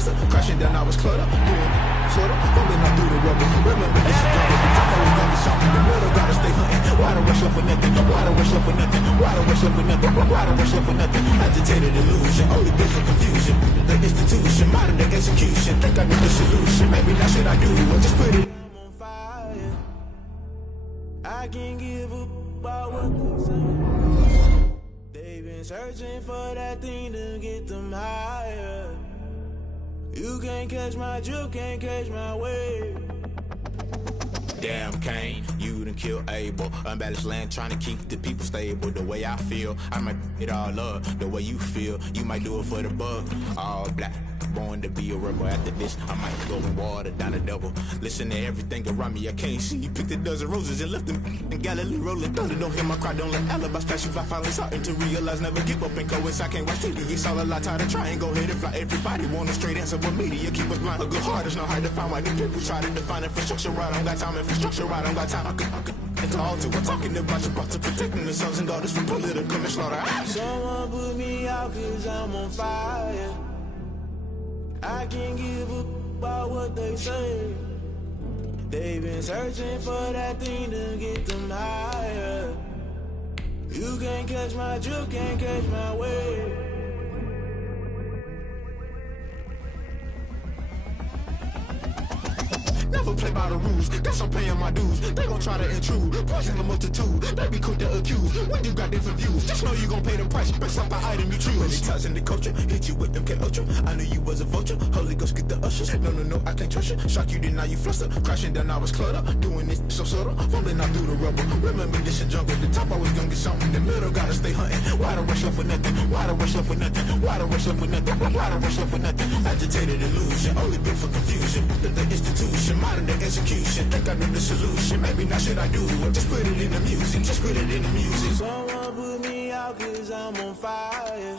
fluster. Crashing down, I was cluttered. Sorta, fumbling all through the rubber. Remember this is jungle. The top always gonna be something. The middle gotta stay hunting. Why the rush up for nothing? Why the rush up for nothing? Why the rush up for nothing? Why the rush up for nothing? Agitated illusion, only been for confusion. The institution, modern day execution. Think I know the solution. Maybe that's what I do. I just put it. I'm on fire. I can't give up about what they say. They've been searching for that thing to get them higher. You can't catch my drift, can't catch my wave. Damn Kane, you done killed Abel. Unbalanced land trying to keep the people stable. The way I feel, I might it all up. The way you feel, you might do it for the bug. All black, born to be a rebel. After this, I might go and water down the double. Listen to everything around me, I can't see. Picked a dozen roses and left them in Galilee rolling thunder. Don't hear my cry, don't let alibis pass you. I finally starting to realize, never give up and coincide. I can't watch TV, it's all a lot. Tired of trying, go ahead and fly. Everybody want a straight answer, but media keep us blind. A good heart is not hard to find. Why the people try to define infrastructure right? I don't got time, infrastructure right? I don't got time. I could call to. We're talking about your to protecting the sons and daughters from political manslaughter. Someone put me out cause I'm on fire. I can't give up about what they say. They've been searching for that thing to get them higher. You can't catch my drift, can't catch my wave. Never play by the rules, guess I'm paying my dues. They gon' try to intrude, poison the multitude. They be quick to accuse, when you got different views. Just know you gon' pay the price, based off the item you choose. When it ties in the culture, hit you with them K-Ultra. I knew you was a vulture, Holy Ghost get the ushers. No, I can't trust you. Shock you, then now you fluster. Crashing down, I was cluttered. Doing this so subtle, fumbling out through the rubble. Remember this is jungle, the top always gonna get something. The middle gotta stay hunting. Why the rush up for nothing? Why the rush up for nothing? Why the rush up for nothing? Why the rush up for nothing? Agitated illusion, only been for confusion. The institution, modern day execution. Think I know the solution. Maybe not should I do it? Just put it in the music. Just put it in the music. Someone put me out cause I'm on fire.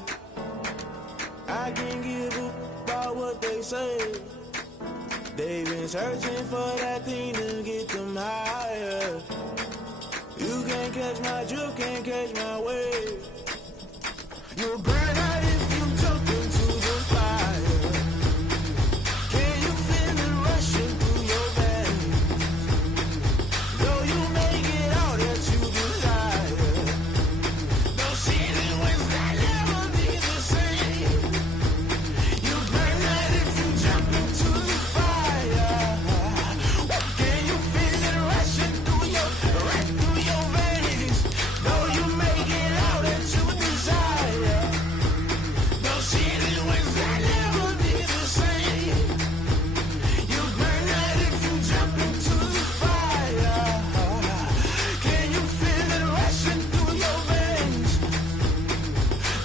I can't give up about what they say. They've been searching for that thing to get them higher. You can't catch my drift, can't catch my wave. You'll burn out if you jump into the fire. Can you feel it rushing through your veins? Though you make it all that you desire. Those ceiling winds that never be the same. You burn out if you jump into the fire. Can you feel it rushing through your veins? Though you make it all that you desire. Those ceiling winds that never be the same. You burn out if you jump into the fire. Can you feel it rushing through your veins?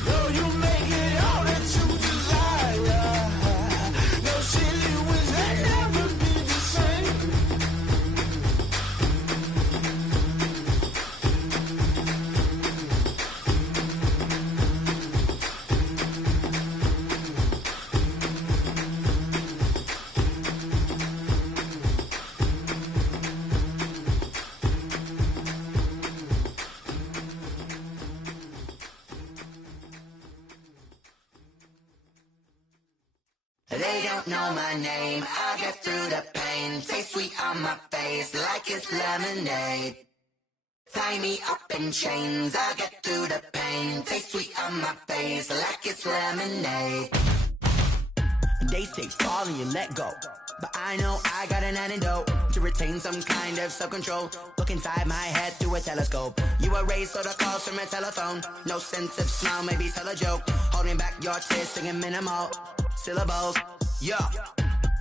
Though you make it all that you desire. Those ceiling winds that never be the same. They don't know my name, I get through the pain. Taste sweet on my face like it's lemonade. Tie me up in chains, I get through the pain. Taste sweet on my face like it's lemonade. They say fall and you let go, but I know I got an antidote to retain some kind of self-control. Look inside my head through a telescope. You erase all the calls from a telephone. No sense of smile, maybe tell a joke. Holding back your tears, singing minimal syllables. Yeah,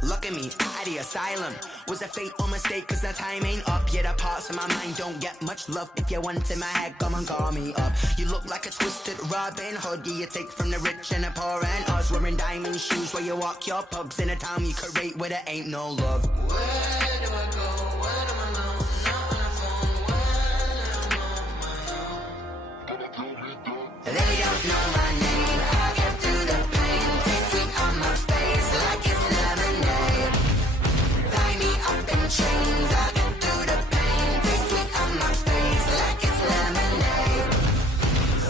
look at me, out of the asylum. Was a fate or mistake, cause the time ain't up. Yeah, the parts of my mind don't get much love. If you want in my head, come and call me up. You look like a twisted Robin Hood. Yeah, you take from the rich and the poor and us. Wearing diamond shoes where you walk your pugs. In a town you create where there ain't no love. Where do I go? Where am I alone? Not on the phone. When I'm on my own. They don't know my name. I get through the pain. Taste sweet on my face like it's lemonade. Tie me up in chains. I get through the pain. Taste sweet on my face like it's lemonade.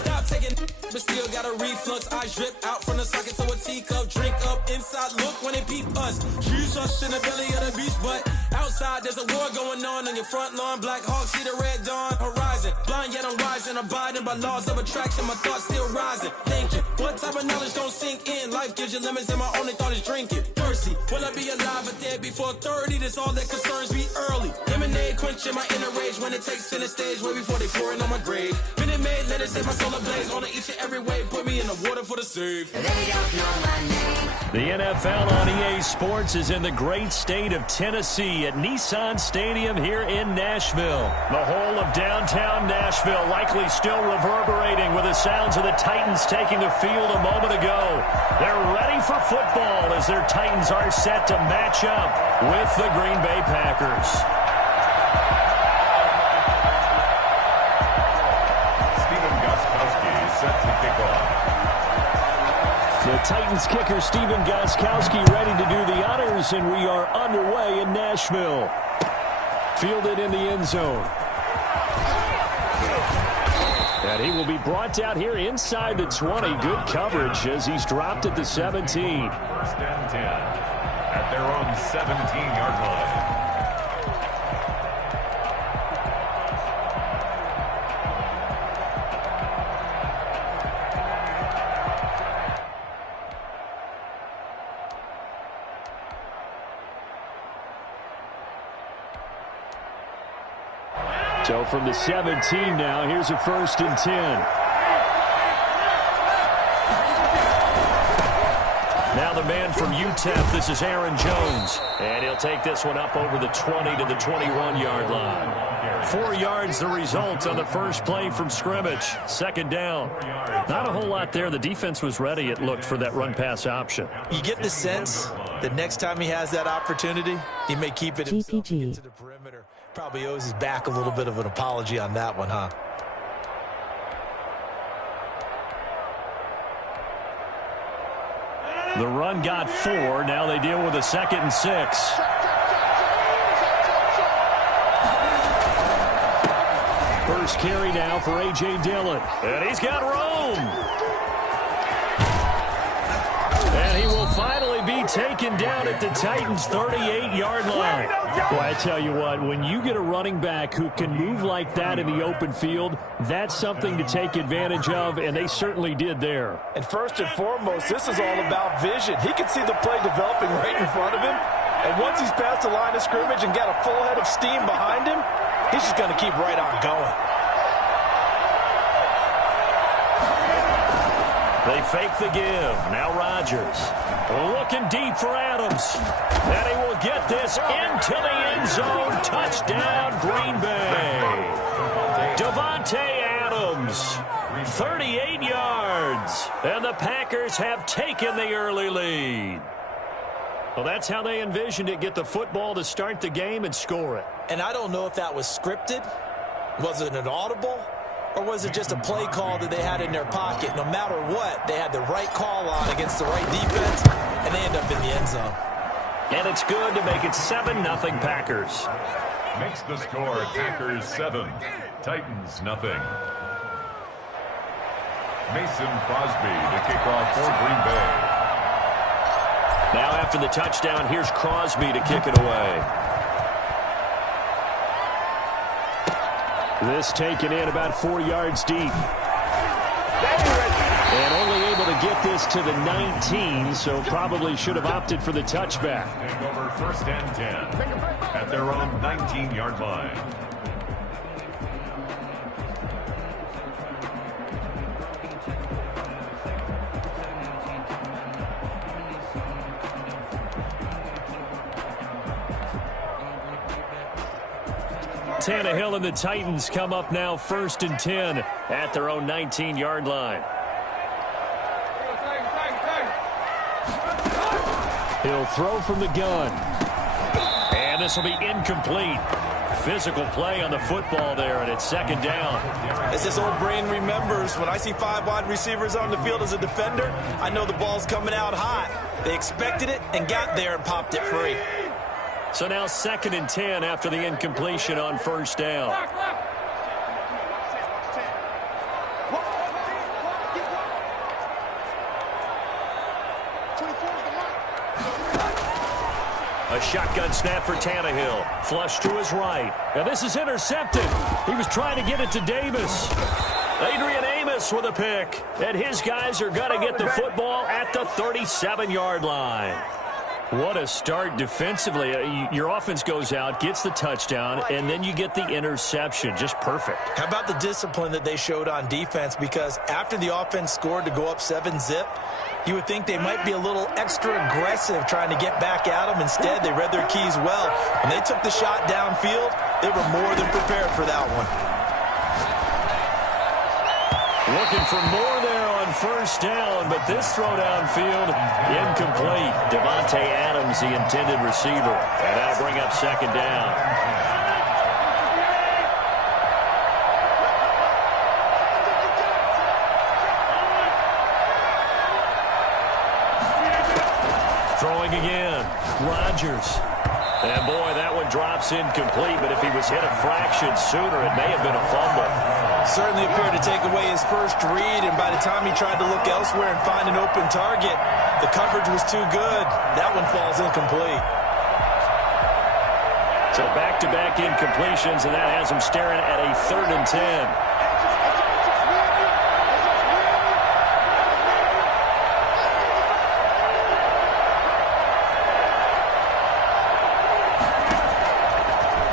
Stop taking, but still got a reflux. Eyes drip out from the socket to a teacup. Drink up inside, look when it us. She's us in the belly of the beast, but outside there's a war going on your front lawn. Black Hawk, see the red dawn horizon. Blind yet I'm rising, abiding by laws of attraction. My thoughts still rising, thinking, what type of knowledge don't sink in? Life gives you lemons and my only thought is drinking. Thirsty, will I be alive or dead before 30? That's all that concerns me early. Lemonade quenching my inner rage when it takes center stage way before they pour it on my grave. Minute Maid, let it set my soul ablaze on each and every way. Put me in the water for the save. They don't know my name. The NFL on EA Sports is in the great state of Tennessee at Nissan Stadium here in Nashville. The whole of downtown Nashville likely still reverberating with the sounds of the Titans taking the field a moment ago. They're ready for football as their Titans are set to match up with the Green Bay Packers. Set to kick off. The Titans kicker Stephen Gostkowski ready to do the honors, and we are underway in Nashville. Fielded in the end zone. And he will be brought out here inside the 20. Good coverage as he's dropped at the 17. First and 10 at their own 17-yard line. So from the 17 now, here's a 1st and 10. Now the man from UTEP, this is Aaron Jones. And he'll take this one up over the 20 to the 21-yard line. 4 yards the result on the first play from scrimmage. 2nd down. Not a whole lot there. The defense was ready, it looked, for that run-pass option. You get the sense that next time he has that opportunity, he may keep it himself into the perimeter. Probably owes his back a little bit of an apology on that one, huh? The run got 4. Now they deal with a 2nd and 6. First carry now for A.J. Dillon. And he's got room. And he will finally be taken down at the Titans' 38-yard line. Well, I tell you what, when you get a running back who can move like that in the open field, that's something to take advantage of, and they certainly did there. And first and foremost, this is all about vision. He can see the play developing right in front of him, and once he's past the line of scrimmage and got a full head of steam behind him, he's just going to keep right on going. They fake the give. Now Rodgers looking deep for Adams. And he will get this into the end zone. Touchdown, Green Bay. Davante Adams, 38 yards. And the Packers have taken the early lead. Well, that's how they envisioned it. Get the football to start the game and score it. And I don't know if that was scripted. Was it an audible? Or was it just a play call that they had in their pocket? No matter what, they had the right call on against the right defense, and they end up in the end zone. And it's good to make it 7-0 Packers. Makes the score Packers 7, Titans nothing. Mason Crosby to kick off for Green Bay. Now after the touchdown, here's Crosby to kick it away. This taken in about 4 yards deep. And only able to get this to the 19, so probably should have opted for the touchback. Take over 1st and 10 at their own 19-yard line. Tannehill and the Titans come up now 1st and 10 at their own 19-yard line. He'll throw from the gun. And this will be incomplete. Physical play on the football there, and it's 2nd down. As this old brain remembers, when I see 5 wide receivers on the field as a defender, I know the ball's coming out hot. They expected it and got there and popped it free. So now 2nd and 10 after the incompletion on 1st down. A shotgun snap for Tannehill. Flush to his right. Now this is intercepted. He was trying to get it to Davis. Adrian Amos with a pick. And his guys are going to get the football at the 37-yard line. What a start defensively. Your offense goes out, gets the touchdown, and then you get the interception. Just perfect. How about the discipline that they showed on defense? Because after the offense scored to go up 7-zip, you would think they might be a little extra aggressive trying to get back at them. Instead, they read their keys well. When they took the shot downfield, they were more than prepared for that one. Looking for more there on first down, but this throw downfield, incomplete. Devontae Adams, the intended receiver. And that'll bring up second down. Throwing again, Rodgers. And, boy, that one drops incomplete, but if he was hit a fraction sooner, it may have been a fumble. Certainly appeared to take away his first read, and by the time he tried to look elsewhere and find an open target, the coverage was too good. That one falls incomplete. So back-to-back incompletions, and that has him staring at a 3rd and 10.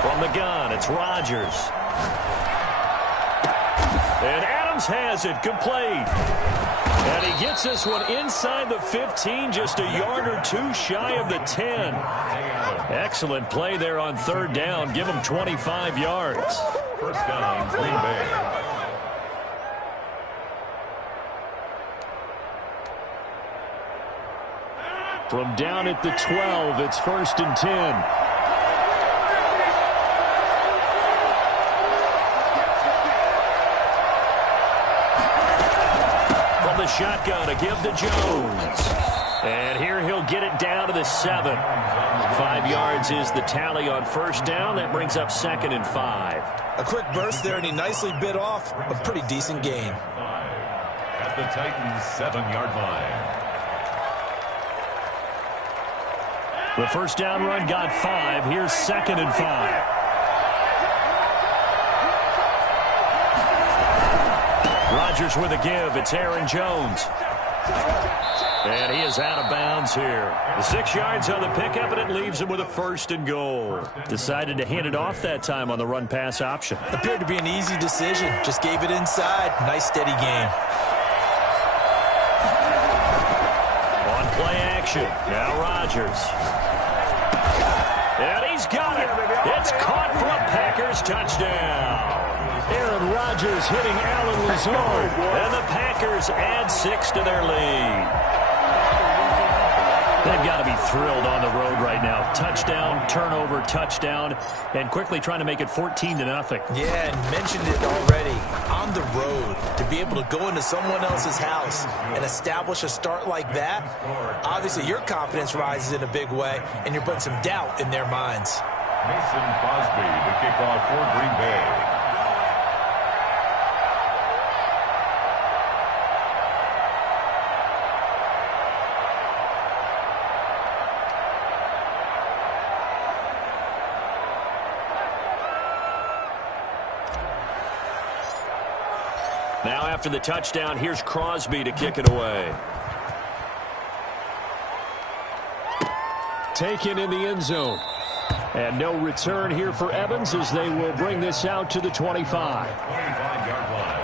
From the gun, it's Rodgers. And Adams has it complete. And he gets this one inside the 15, just a yard or two shy of the 10. Excellent play there on 3rd down. Give him 25 yards. First down, Green Bay. From down at the 12, it's 1st and 10. The shotgun to give to Jones. And here he'll get it down to the 7. 5 yards is the tally on first down. That brings up 2nd and 5. A quick burst there, and he nicely bit off a pretty decent gain. At the Titans' 7-yard line. The first down run got 5. Here's 2nd and 5. Rodgers with a give. It's Aaron Jones. And he is out of bounds here. The 6 yards on the pickup, and it leaves him with a 1st and goal. Decided to hand it off that time on the run-pass option. Appeared to be an easy decision. Just gave it inside. Nice, steady game. On play action. Now Rodgers. And he's got it. It's caught for a Packers touchdown. Aaron Rodgers hitting Allen Lazard. And the Packers add 6 to their lead. They've got to be thrilled on the road right now. Touchdown, turnover, touchdown, and quickly trying to make it 14-0. Yeah, and mentioned it already. On the road, to be able to go into someone else's house and establish a start like that, obviously your confidence rises in a big way, and you're putting some doubt in their minds. Mason Crosby to kick off for Green Bay. Now after the touchdown, here's Crosby to kick it away. Taken in the end zone. And no return here for Evans as they will bring this out to the 25. 25-yard line.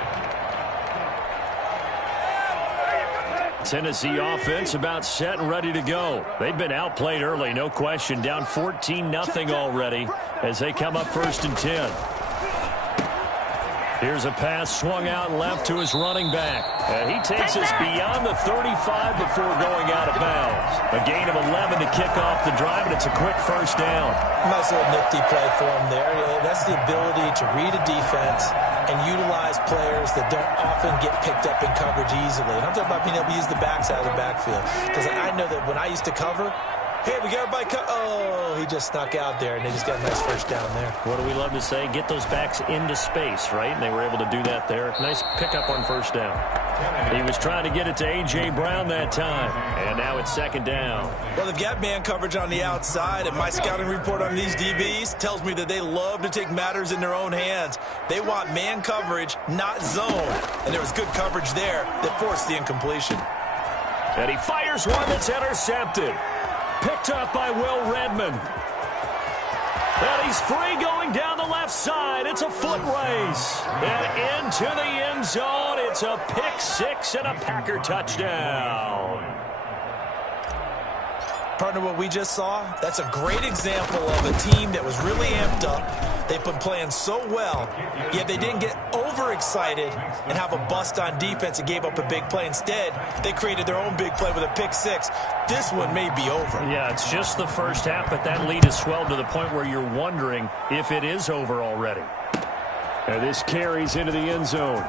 Tennessee offense about set and ready to go. They've been outplayed early, no question. Down 14-0 already as they come up 1st and 10. Here's a pass swung out left to his running back. And he takes us beyond the 35 before going out of bounds. A gain of 11 to kick off the drive, and it's a quick first down. Nice little nifty play for him there. That's the ability to read a defense and utilize players that don't often get picked up in coverage easily. And I'm talking about being able to use the backside of the backfield. Because I know that when I used to cover, Hey, we got everybody cut. Oh, he just snuck out there, and they just got a nice first down there. What do we love to say? Get those backs into space, right? And they were able to do that there. Nice pickup on first down. He was trying to get it to A.J. Brown that time, and now it's second down. Well, they've got man coverage on the outside, and my scouting report on these DBs tells me that they love to take matters in their own hands. They want man coverage, not zone. And there was good coverage there that forced the incompletion. And he fires one that's intercepted. Picked up by Will Redmond. And he's free going down the left side. It's a foot race. And into the end zone. It's a pick six and a Packer touchdown. Partner, what we just saw, that's a great example of a team that was really amped up. They've been playing so well, yet they didn't get overexcited and have a bust on defense and gave up a big play. Instead, they created their own big play with a pick six. This one may be over. Yeah, it's just the first half, but that lead has swelled to the point where you're wondering if it is over already. And this carries into the end zone.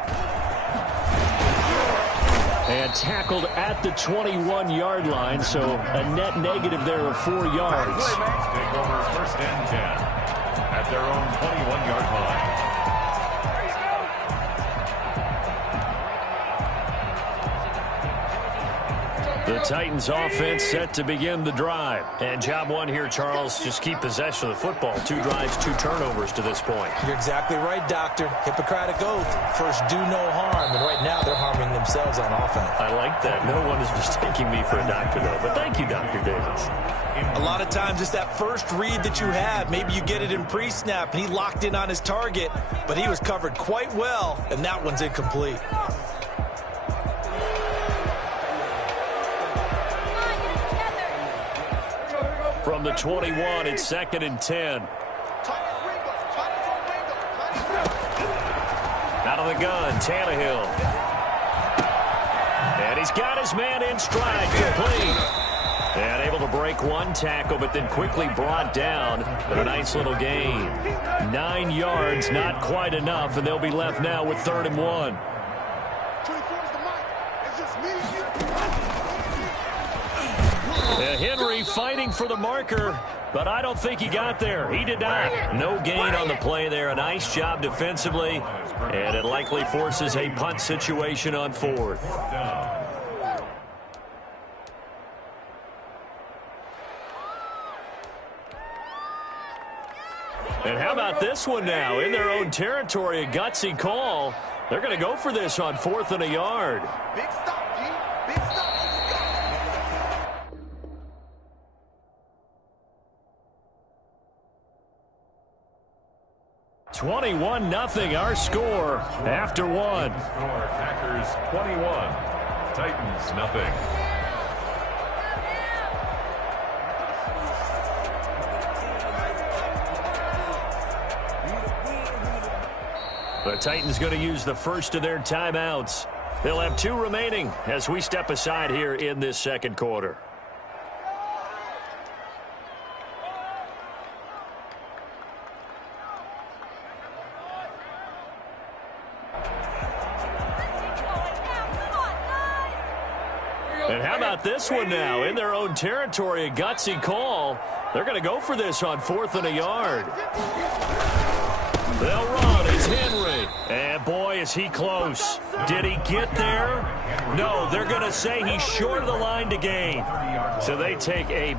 And tackled at the 21-yard line, so a net negative there of 4 yards. Take over first and 10 at their own 21-yard line. The Titans offense set to begin the drive. And job one here, Charles, just keep possession of the football. 2 drives, 2 turnovers to this point. You're exactly right, Doctor. Hippocratic oath. First, do no harm. And right now, they're harming themselves on offense. I like that. No one is mistaking me for a doctor, though. But thank you, Dr. Davis. A lot of times, it's that first read that you have. Maybe you get it in pre-snap, and he locked in on his target, but he was covered quite well, and that one's incomplete. From the 21, it's second and 10. Out of the gun, Tannehill. And he's got his man in stride, complete. And able to break one tackle, but then quickly brought down with a nice little gain. 9 yards, not quite enough, and they'll be left now with 3rd and 1. Henry fighting for the marker, but I don't think he got there. He did not. No gain on the play there. A nice job defensively, and it likely forces a punt situation on 4th. And how about this one now? In their own territory, a gutsy call. They're going to go for this on 4th and a yard. Big stop, G. Big stop. 21-0 our score after 1. Score Packers 21, Titans nothing. The Titans going to use the first of their timeouts. They'll have 2 remaining as we step aside here in this second quarter. And how about this one now? In their own territory, a gutsy call. They're going to go for this on 4th and a yard. They'll run. It's Henry. And boy, is he close. Did he get there? No, they're going to say he's short of the line to gain. So they take a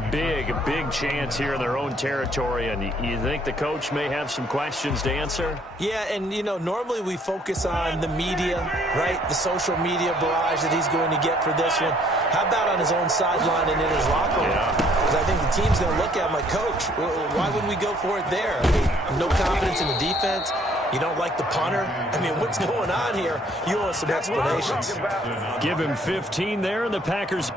big chance here in their own territory. And you think the coach may have some questions to answer? Yeah, and, you know, normally we focus on the media, right? The social media barrage that he's going to get for this one. How about on his own sideline and in his locker room? Because I think the team's going to look at my coach. Why would we go for it there? I mean, no confidence in the defense. You don't like the punter? I mean, what's going on here? You owe us some explanations. Give him 15 there, and the Packers.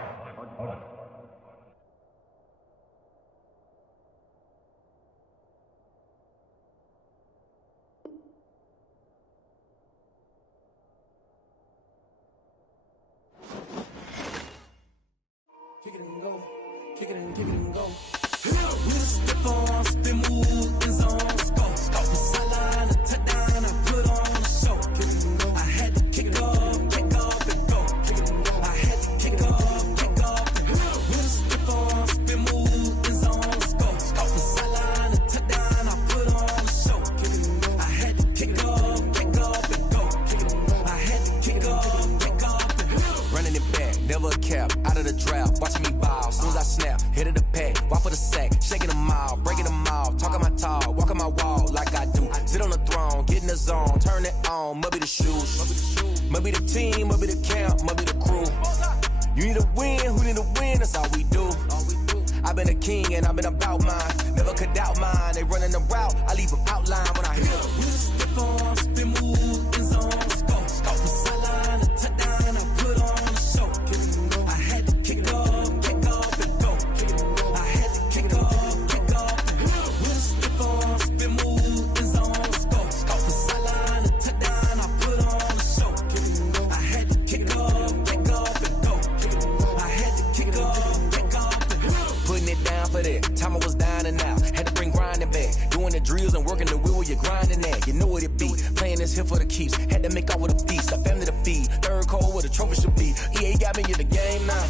Kick it and go. Kick it and go. We just step on, spin, move, and zone. Go. The sideline, a touchdown, I put on a show. Kick it and go. I had to kick off and go. Kick it and go. I had to kick off and go. We just step on, spin, move, pack, walk for the sack, shaking them all, breaking them all, talking my talk, walking my wall like I do. Sit on the throne, get in the zone, turn it on, must be the shoes, must be the team, must be the camp, must be the crew. You need a win, who need a win, that's all we do. I've been a king and I've been about mine, never could doubt mine. They running the route, I leave them outline when I hit them. Step on, spin, move, in zone, scope, scope, the sideline, a touchdown, I put on a show. I had to kick off and go. I had to kick off and go. Step on, spin, move, in zone, scope, scope, the sideline, a touchdown, I put on a show. I had to kick off and go. I had to kick off and go. Putting it down for that, time I was down and out, had to bring grinding back, doing the drills and working the wheel where you're grinding at, you know what it be, playing this here for the keeps, had to make out with a feast, a family to feed, third cold where the trophy should be, EA got me in the game now,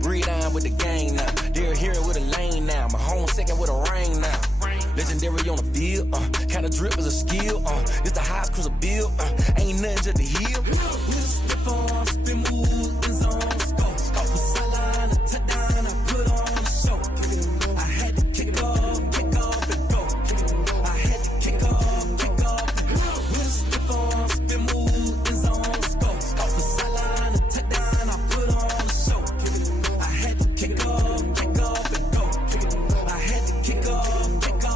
breathe on with the game now, they're here with a lane now, my home second with a rain now, legendary on the field, kinda drip is a skill, it's the highest cruiser bill, ain't nothing just to heal. Step on, spin, move, in zone, scope, scope, the sideline, a touchdown, I put on a show. I had to kick off and go. I had to kick off and go. Step on, spin, move, in zone, scope, scope, the sideline, a touchdown, I put on a show. I had to kick off and go. I had to kick off and go.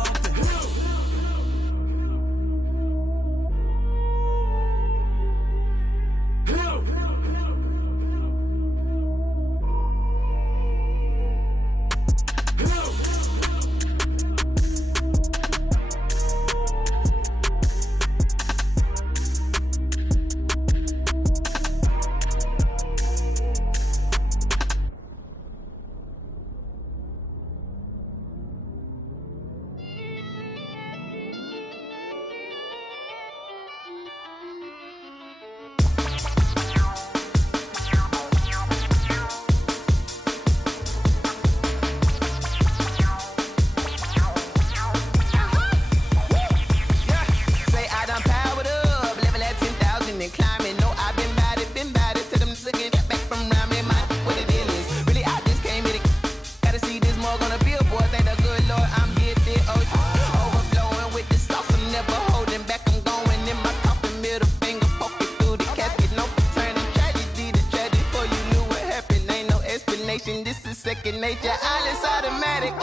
This is second nature, all is automatic.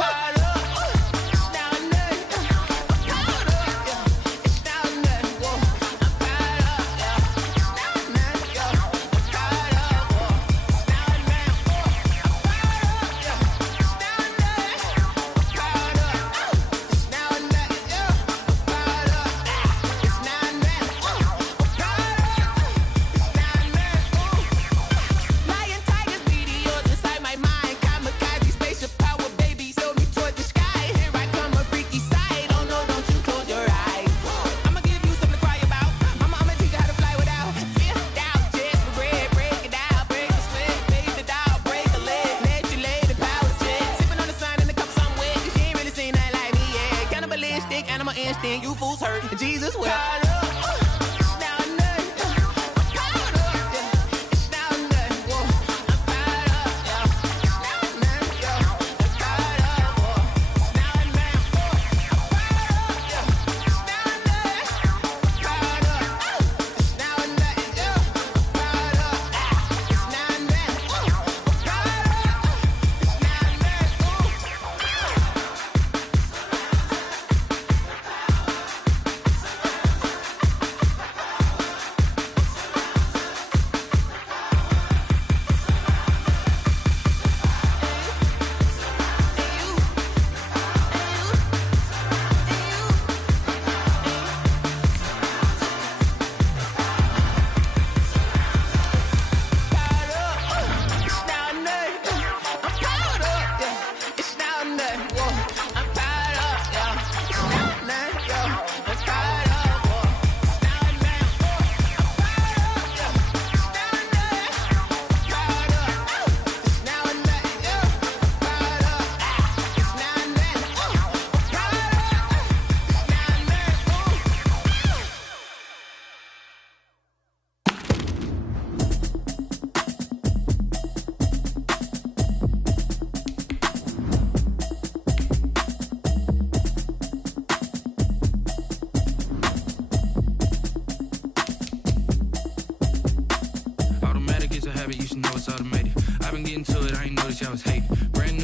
You fools hurt. Jesus will.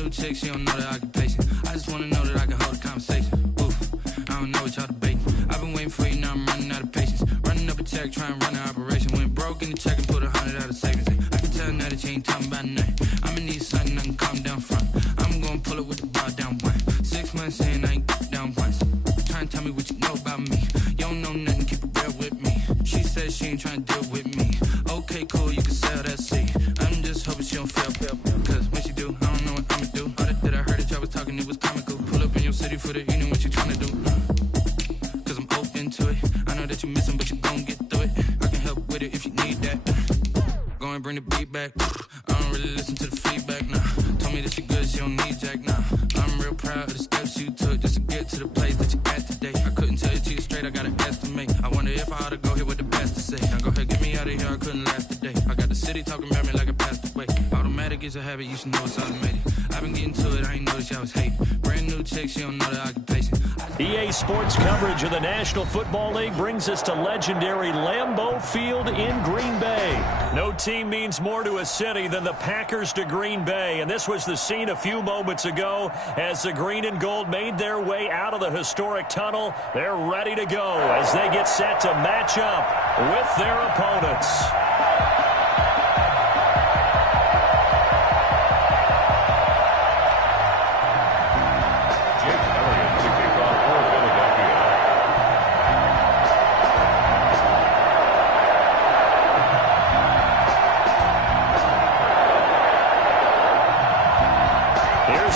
new chick, she don't know the occupation. I just wanna know that I can hold a conversation. Oof, I don't know what y'all debating. I've been waiting for you, now I'm running out of patience. Running up a check, trying to run an operation. Went broke in the check and put 100 out of savings. I can tell now that you ain't talking about nothing. I'ma need something I can calm down front. I'm gonna pull it with the bar down one. 6 months in, I ain't down once. Trying to tell me what you know about me. You don't know nothing, keep it real with me. She said she ain't trying to deal with me. Okay, cool, you can sell that seed. I'm just hoping she don't fail. Cause when she do, I don't know what I'ma do. All that I heard that y'all was talking, it was comical. Pull up in your city for the evening, what you trying to do? Cause I'm open to it. I know that you missing, but you gon' get through it. I can help with it if you need that. Go and bring the beat back. I don't really listen to the feedback, nah. Told me that she good, she don't need jack, nah. I'm real proud of the steps you took just to get to the place that you at today. I couldn't tell you to you straight, I gotta estimate. I wonder if I ought to go here with the best to say. Now go ahead, get me out of here, I couldn't last today. I got the city talking about me like I passed away. Automatic is a habit, you should know it's automated. I've been getting to it, I ain't noticed y'all was hating. Brand new chick, she don't know the occupation. EA Sports coverage of the National Football League brings us to legendary Lambeau Field in Green Bay. No team means more to a city than the Packers to Green Bay, and this was the scene a few moments ago as the green and gold made their way out of the historic tunnel. They're ready to go as they get set to match up with their opponents.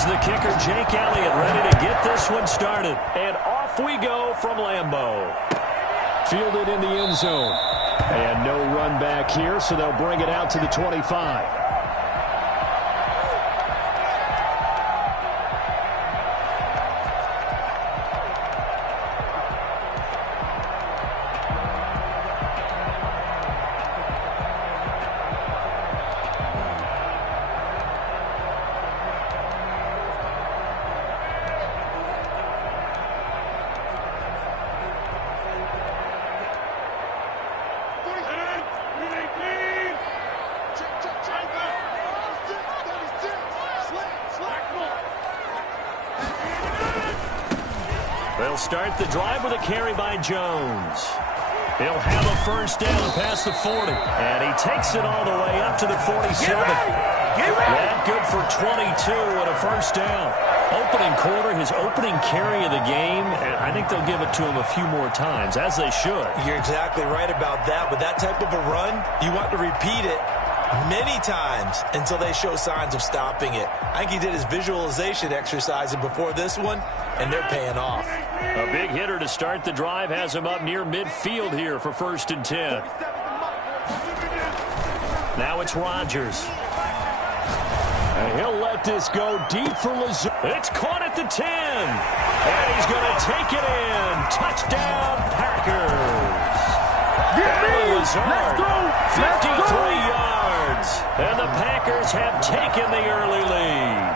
The kicker, Jake Elliott, ready to get this one started. And off we go from Lambeau. Fielded in the end zone. And no run back here, so they'll bring it out to the 25. They'll start the drive with a carry by Jones. He'll have a first down past the 40. And he takes it all the way up to the 47. That good for 22 and a first down. Opening quarter, his opening carry of the game, and I think they'll give it to him a few more times, as they should. You're exactly right about that. With that type of a run, you want to repeat it many times until they show signs of stopping it. I think he did his visualization exercise before this one, and they're paying off. A big hitter to start the drive has him up near midfield here for 1st and 10. Now it's Rodgers. And he'll let this go deep for Lazard. It's caught at the 10. And he's going to take it in. Touchdown, Packers. Lazard, 53 yards. And the Packers have taken the early lead.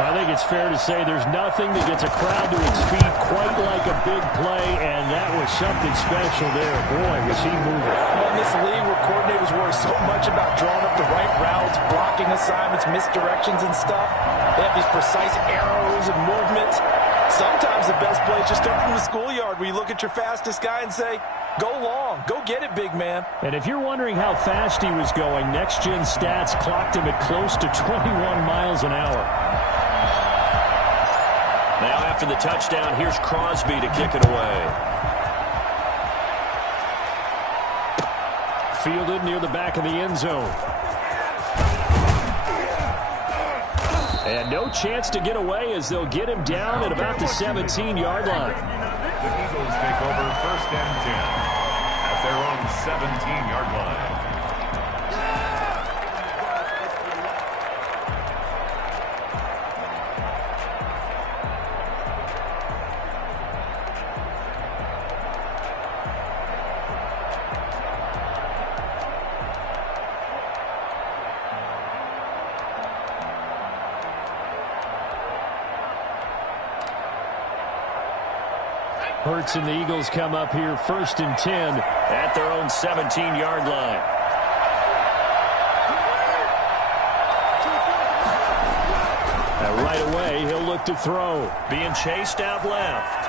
I think it's fair to say there's nothing that gets a crowd to its feet quite like a big play, and that was something special there. Boy, was he moving. Well, in this league where coordinators worry so much about drawing up the right routes, blocking assignments, misdirections and stuff, they have these precise arrows and movements. Sometimes the best play is just start from the schoolyard where you look at your fastest guy and say, go long, go get it, big man. And if you're wondering how fast he was going, Nex Gen Stats clocked him at close to 21 miles an hour. Now after the touchdown, here's Crosby to kick it away. Fielded near the back of the end zone. And no chance to get away as they'll get him down at about the 17-yard line. The Eagles take over 1st and 10 at their own 17-yard line. Hurts and the Eagles come up here 1st and 10 at their own 17-yard line. And right away, he'll look to throw. Being chased out left.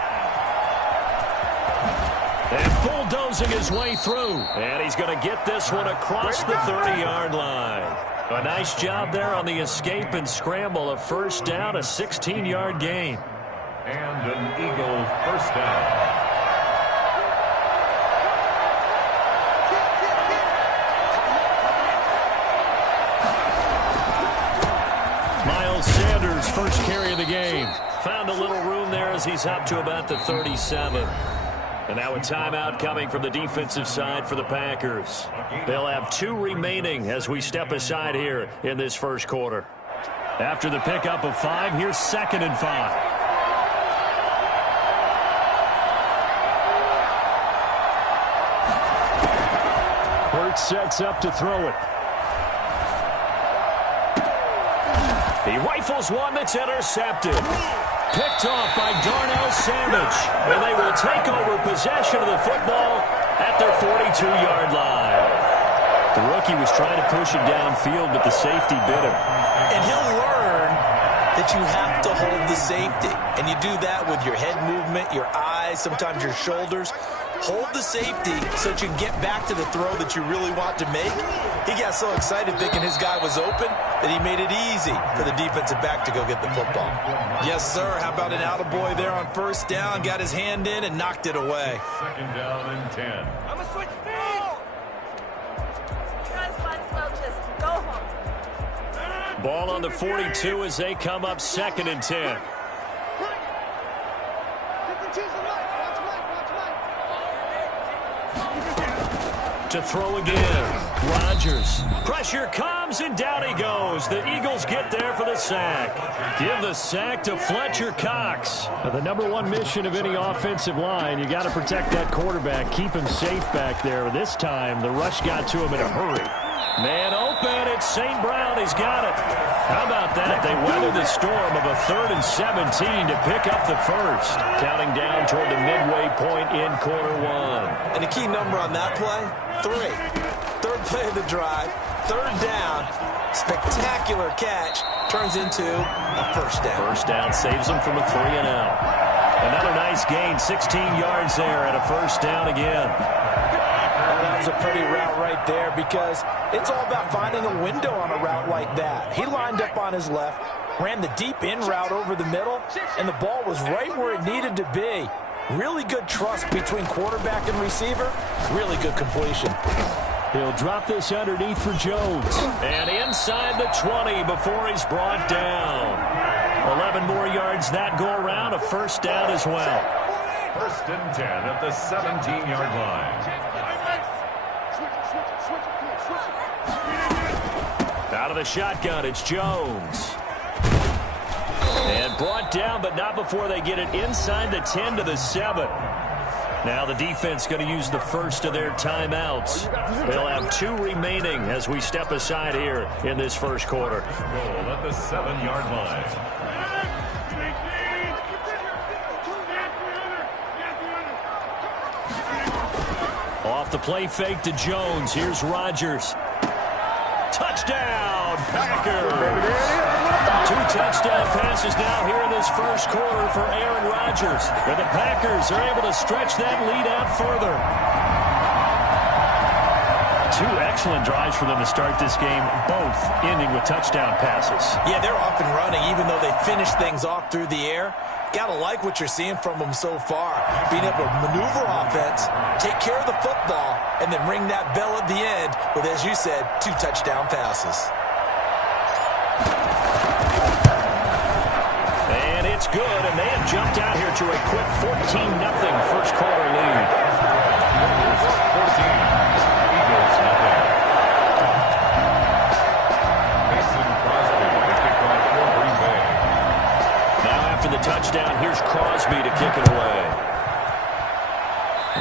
And bulldozing his way through. And he's going to get this one across the 30-yard line. A nice job there on the escape and scramble. A first down, a 16-yard gain. And an Eagle first down. Sanders' first carry of the game. Found a little room there as he's up to about the 37. And now a timeout coming from the defensive side for the Packers. They'll have 2 remaining as we step aside here in this first quarter. After the pickup of 5, here's 2nd and 5. Hurts sets up to throw it. He rifles one that's intercepted. Picked off by Darnell Savage. And they will take over possession of the football at their 42-yard line. The rookie was trying to push it downfield, but the safety bit him. And he'll learn that you have to hold the safety. And you do that with your head movement, your eyes, sometimes your shoulders. Hold the safety so that you can get back to the throw that you really want to make. He got so excited thinking his guy was open that he made it easy for the defensive back to go get the football. Yes, sir. How about an attaboy there on first down? Got his hand in and knocked it away. 2nd down and 10. I'm going to switch speed. You guys might as well just go home. Ball on the 42 as they come up 2nd and 10. To throw again. Rodgers. Pressure comes, and down he goes. The Eagles get there for the sack. Give the sack to Fletcher Cox. Now, the #1 mission of any offensive line, you got to protect that quarterback, keep him safe back there. This time, the rush got to him in a hurry. Man open, it's St. Brown. He's got it. How about that? They weathered the storm of a 3rd and 17 to pick up the first. Counting down toward the midway point in quarter 1. And the key number on that play, 3. 3rd play of the drive, 3rd down, spectacular catch, turns into a first down. First down saves them from a 3 and out. Another nice gain, 16 yards there and a first down again. Well, that was a pretty route right there because it's all about finding a window on a route like that. He lined up on his left, ran the deep in route over the middle, and the ball was right where it needed to be. Really good trust between quarterback and receiver. Really good completion. He'll drop this underneath for Jones. And inside the 20 before he's brought down. 11 more yards that go around, a first down as well. 1st and 10 at the 17-yard line. Out of the shotgun, it's Jones. And brought down, but not before they get it inside the 10 to the 7. Now the defense going to use the first of their timeouts. They'll have 2 remaining as we step aside here in this first quarter. Goal at the 7-yard line. Off the play fake to Jones. Here's Rodgers. Touchdown, Packers. 2 touchdown passes now here in this first quarter for Aaron Rodgers. And the Packers are able to stretch that lead out further. 2 excellent drives for them to start this game, both ending with touchdown passes. Yeah, they're off and running even though they finished things off through the air. Gotta like what you're seeing from them so far. Being able to maneuver offense, take care of the football, and then ring that bell at the end with, as you said, 2 touchdown passes. And it's good, and they have jumped out here to a quick 14-0 first quarter lead. 14. Eagles nothing. Mason Crosby to kick off for Green Bay. Now after the touchdown, here's Crosby to kick it away.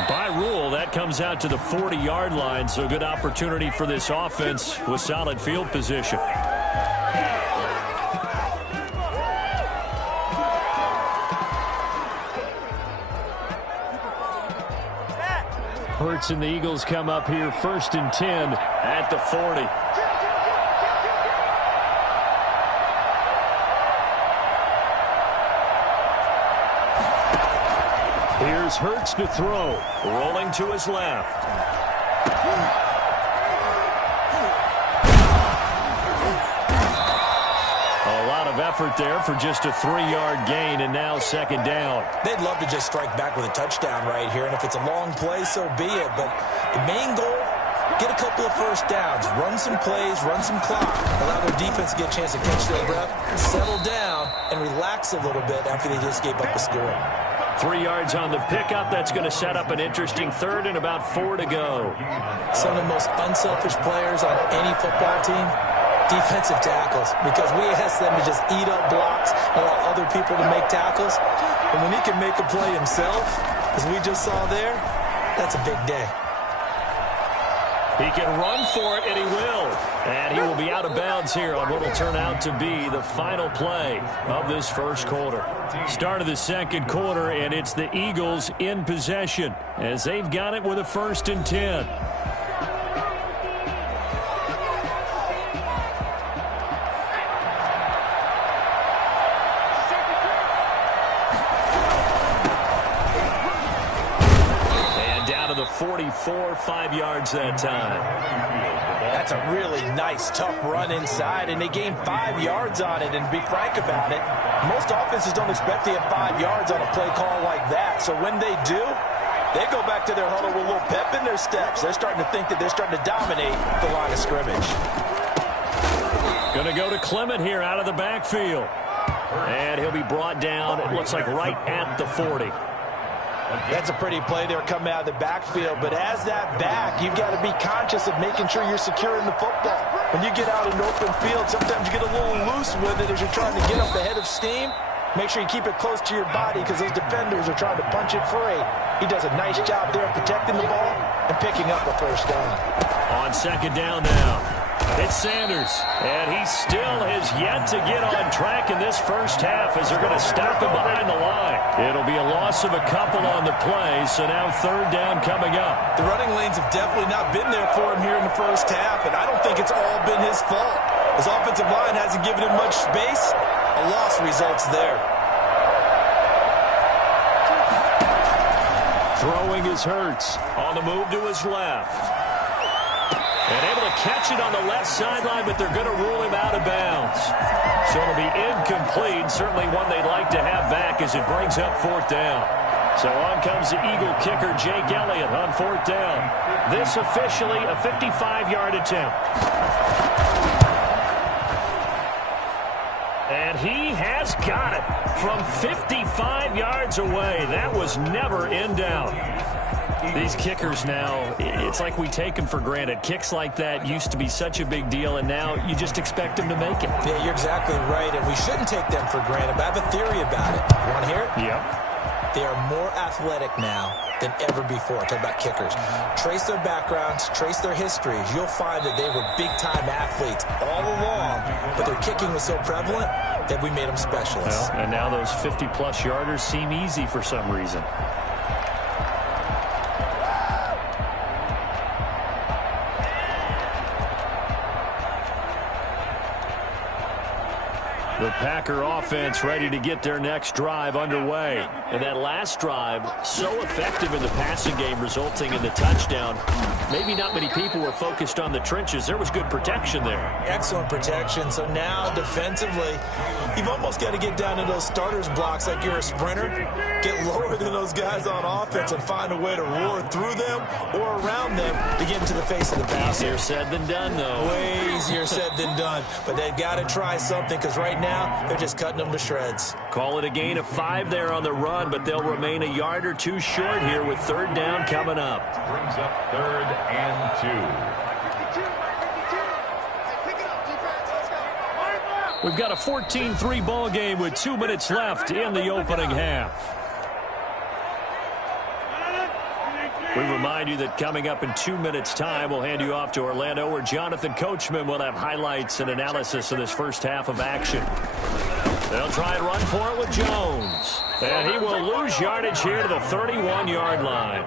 By rule, that comes out to the 40-yard line, so good opportunity for this offense with solid field position. Hurts and the Eagles come up here 1st and 10 at the 40. Here's Hurts to throw, rolling to his left. A lot of effort there for just a 3-yard gain, and now second down. They'd love to just strike back with a touchdown right here, and if it's a long play, so be it. But the main goal, get a couple of first downs, run some plays, run some clock, allow their defense to get a chance to catch their breath, settle down, and relax a little bit after they just gave up a score. 3 yards on the pickup. That's going to set up an interesting third and about 4 to go. Some of the most unselfish players on any football team, defensive tackles, because we ask them to just eat up blocks and allow other people to make tackles. And when he can make a play himself, as we just saw there, that's a big day. He can run for it, and he will. And he will be out of bounds here on what will turn out to be the final play of this first quarter. Start of the second quarter, and it's the Eagles in possession as they've got it with a 1st and 10. And down to the 44, 5 yards that time. That's a really nice, tough run inside, and they gained 5 yards on it. And to be frank about it, most offenses don't expect to have 5 yards on a play call like that. So when they do, they go back to their huddle with a little pep in their steps. They're starting to think that they're starting to dominate the line of scrimmage. Going to go to Clement here out of the backfield. And he'll be brought down, it looks like right at the 40. That's a pretty play there coming out of the backfield. But as that back, you've got to be conscious of making sure you're securing the football. When you get out in open field, sometimes you get a little loose with it as you're trying to get up the head of steam. Make sure you keep it close to your body because those defenders are trying to punch it free. He does a nice job there protecting the ball and picking up a first down. On second down now, it's Sanders. And he still has yet to get on track in this first half as they're going to stop him behind the line. It'll be a loss of a couple on the play, so now third down coming up. The running lanes have definitely not been there for him here in the first half, and I don't think it's all been his fault. His offensive line hasn't given him much space. A loss results there. Throwing is Hurts on the move to his left. And able to catch it on the left sideline, but they're going to rule him out of bounds. So it'll be incomplete, certainly one they'd like to have back as it brings up 4th down. So on comes the Eagle kicker, Jake Elliott, on 4th down. This officially a 55-yard attempt. And he has got it from 55 yards away. That was never in doubt. These kickers now, it's like we take them for granted. Kicks like that used to be such a big deal, and now you just expect them to make it. Yeah, you're exactly right, and we shouldn't take them for granted, but I have a theory about it. You want to hear it? Yep. They are more athletic now than ever before. Talk about kickers. Trace their backgrounds, trace their histories. You'll find that they were big-time athletes all along, but their kicking was so prevalent that we made them specialists. Well, and now those 50-plus yarders seem easy for some reason. The Packer offense ready to get their next drive underway. And that last drive, so effective in the passing game, resulting in the touchdown. Maybe not many people were focused on the trenches. There was good protection there. Excellent protection. So now, defensively, you've almost got to get down to those starters blocks like you're a sprinter. Get lower than those guys on offense and find a way to roar through them or around them to get into the face of the passer. Easier said than done, though. Way easier said than done. But they've got to try something because right now, they're just cutting them to shreds. Call it a gain of 5 there on the run, but they'll remain a yard or two short here with third down coming up. Brings up 3rd and 2. We've got a 14-3 ball game with 2 minutes left in the opening half. We remind you that coming up in 2 minutes' time, we'll hand you off to Orlando, where Jonathan Coachman will have highlights and analysis of this first half of action. They'll try and run for it with Jones. And he will lose yardage here to the 31-yard line.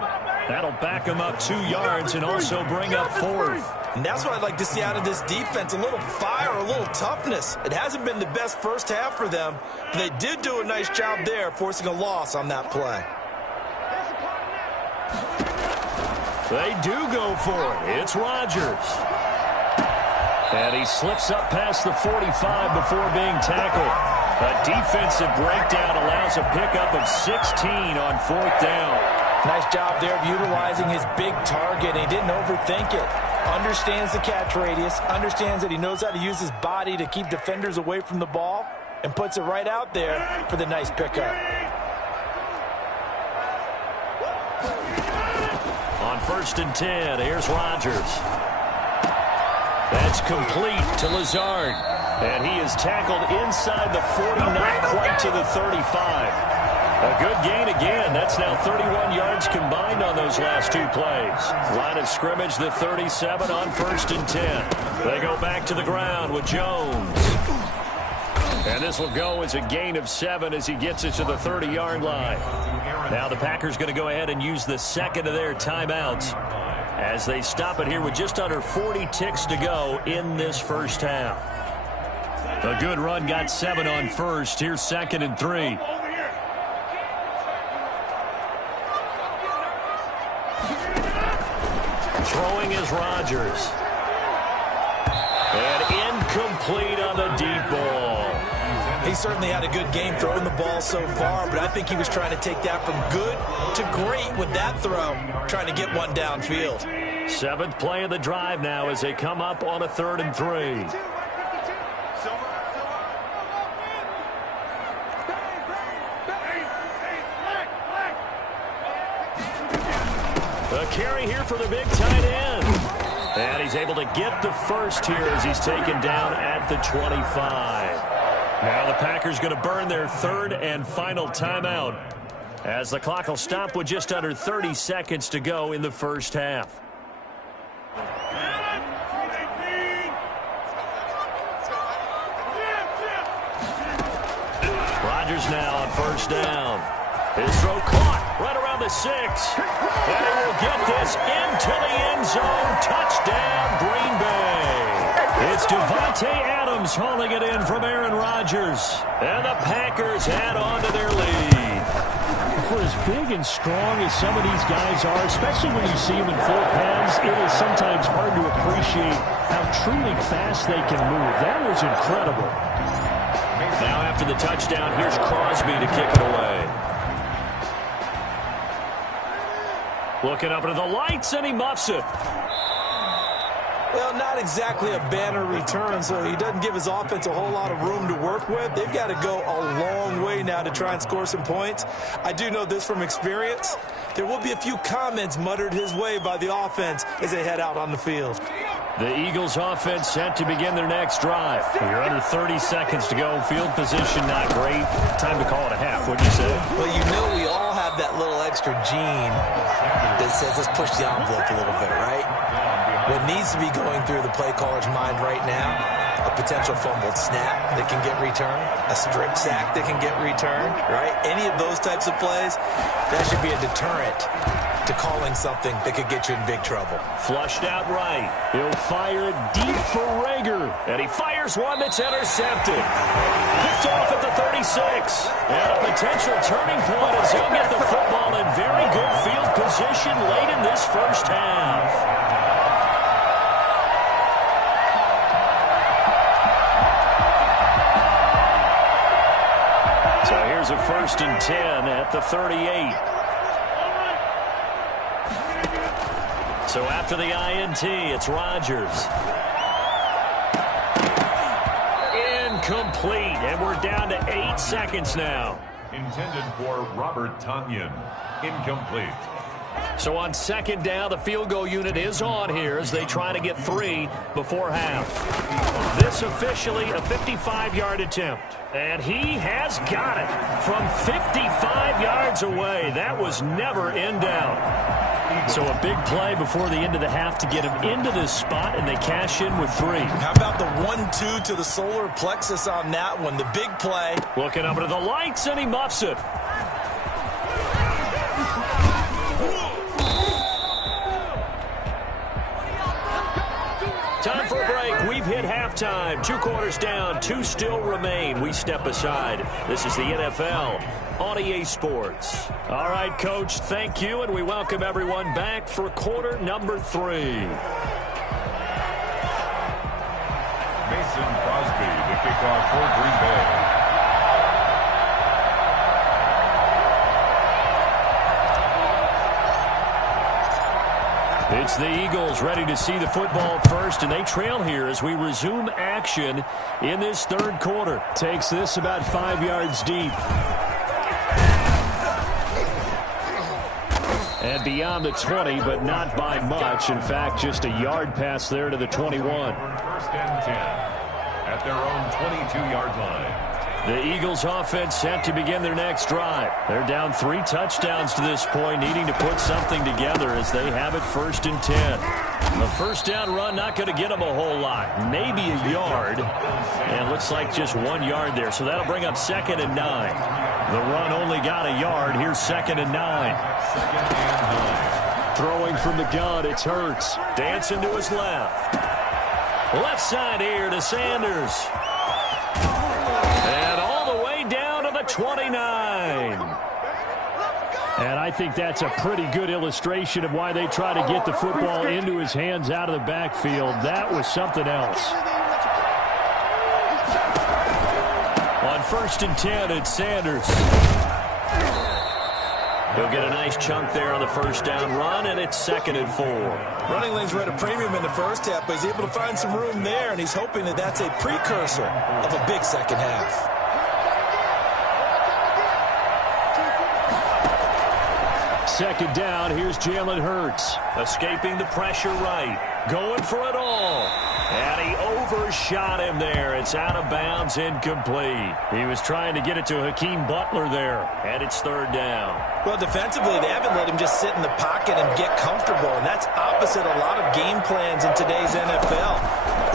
That'll back him up 2 yards and also bring up 4th. And that's what I'd like to see out of this defense, a little fire, a little toughness. It hasn't been the best first half for them, but they did do a nice job there, forcing a loss on that play. They do go for it. It's Rodgers. And he slips up past the 45 before being tackled. A defensive breakdown allows a pickup of 16 on 4th down. Nice job there of utilizing his big target. He didn't overthink it. Understands the catch radius. Understands that he knows how to use his body to keep defenders away from the ball. And puts it right out there for the nice pickup. On 1st and 10, here's Rodgers. That's complete to Lazard. And he is tackled inside the 40, not quite to the 35. A good gain again. That's now 31 yards combined on those last 2 plays. Line of scrimmage, the 37 on 1st and 10. They go back to the ground with Jones. And this will go as a gain of 7 as he gets it to the 30-yard line. Now the Packers going to go ahead and use the second of their timeouts as they stop it here with just under 40 ticks to go in this first half. A good run got 7 on 1st. Here's 2nd and 3. Throwing is Rodgers. And incomplete on the deep ball. He certainly had a good game throwing the ball so far, but I think he was trying to take that from good to great with that throw, trying to get one downfield. 7th play of the drive now as they come up on a 3rd and 3. A carry here for the big tight end. And he's able to get the first here as he's taken down at the 25. Now the Packers going to burn their 3rd and final timeout as the clock will stop with just under 30 seconds to go in the first half. Rodgers now on 1st down. His throw caught right around the 6. And he will get this into the end zone. Touchdown, Green Bay. It's Devontae Adams hauling it in from Aaron Rodgers. And the Packers add on to their lead. For as big and strong as some of these guys are, especially when you see them in full pads, it is sometimes hard to appreciate how truly fast they can move. That was incredible. Now after the touchdown, here's Crosby to kick it away. Looking up into the lights, and he muffs it. Well, not exactly a banner return, so he doesn't give his offense a whole lot of room to work with. They've got to go a long way now to try and score some points. I do know this from experience. There will be a few comments muttered his way by the offense as they head out on the field. The Eagles offense set to begin their next drive. You're under 30 seconds to go. Field position not great. Time to call it a half. What'd you say? Well, you know we all have that little extra gene that says let's push the envelope a little bit, right? What needs to be going through the play caller's mind right now, a potential fumbled snap that can get returned, a strip sack that can get returned, right? Any of those types of plays, that should be a deterrent to calling something that could get you in big trouble. Flushed out right. He'll fire it deep for Rager. And he fires one that's intercepted. Picked off at the 36. And a potential turning point as he'll get the football in very good field position late in this first half. So here's a 1st and 10 at the 38. So after the INT, it's Rodgers. Incomplete, and we're down to 8 seconds now. Intended for Robert Tonyan. Incomplete. So on 2nd down, the field goal unit is on here as they try to get 3 before half. This officially a 55-yard attempt. And he has got it from 55 yards away. That was never in doubt. So a big play before the end of the half to get him into this spot, and they cash in with 3. How about the 1-2 to the solar plexus on that one? The big play. Looking up into the lights, and he muffs it. Time for a break. We've hit half halftime. 2 quarters down, 2 still remain. We step aside. This is the NFL on EA Sports. All right, Coach, thank you, and we welcome everyone back for quarter number 3. Mason Crosby, the kickoff for Green Bay. It's the Eagles ready to see the football first, and they trail here as we resume action in this third quarter. Takes this about 5 yards deep. And beyond the 20, but not by much. In fact, just a yard pass there to the 21. First and 10 at their own 22-yard line. The Eagles offense set to begin their next drive. They're down 3 touchdowns to this point, needing to put something together as they have it first and 10. A first down run not going to get them a whole lot. Maybe a yard. And looks like just 1 yard there. So that'll bring up 2nd and 9. The run only got a yard. Here's 2nd and 9. 2nd and 9. Throwing from the gun, it's Hurts. Dancing to his left. Left side here to Sanders. And all the way down to the 29. And I think that's a pretty good illustration of why they try to get the football into his hands out of the backfield. That was something else. On 1st and 10, it's Sanders. He'll get a nice chunk there on the first down run, and it's 2nd and 4. Running lanes were at a premium in the first half, but he's able to find some room there, and he's hoping that that's a precursor of a big second half. Second down, here's Jalen Hurts. Escaping the pressure right. Going for it all. And he overshot him there. It's out of bounds, incomplete. He was trying to get it to Hakeem Butler there. And it's 3rd down. Well, defensively, they haven't let him just sit in the pocket and get comfortable, and that's opposite a lot of game plans in today's NFL.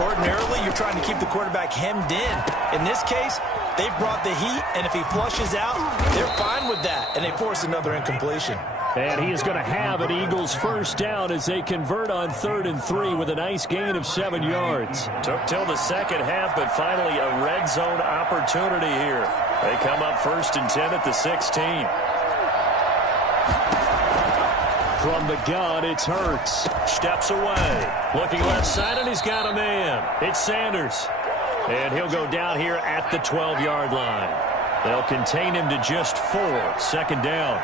Ordinarily, you're trying to keep the quarterback hemmed in. In this case, they've brought the heat, and if he flushes out, they're fine with that, and they force another incompletion. And he is going to have an Eagles first down as they convert on 3rd and 3 with a nice gain of 7 yards. Took till the second half, but finally a red zone opportunity here. They come up 1st and 10 at the 16. From the gun, it's Hurts. Steps away. Looking left side, and he's got a man. It's Sanders. And he'll go down here at the 12-yard line. They'll contain him to just 4. 2nd down.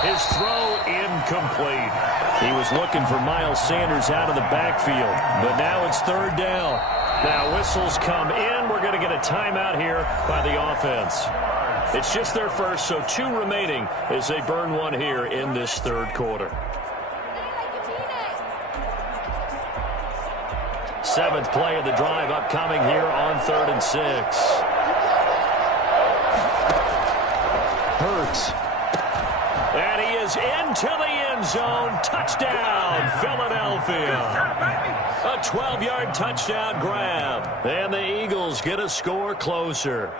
His throw incomplete. He was looking for Miles Sanders out of the backfield, but now it's 3rd down. Now whistles come in. We're going to get a timeout here by the offense. It's just their first, so 2 remaining as they burn 1 here in this 3rd quarter. 7th play of the drive upcoming here on 3rd and 6. Hurts. And he is into the end zone. Touchdown, Philadelphia. A 12-yard touchdown grab. And the Eagles get a score closer.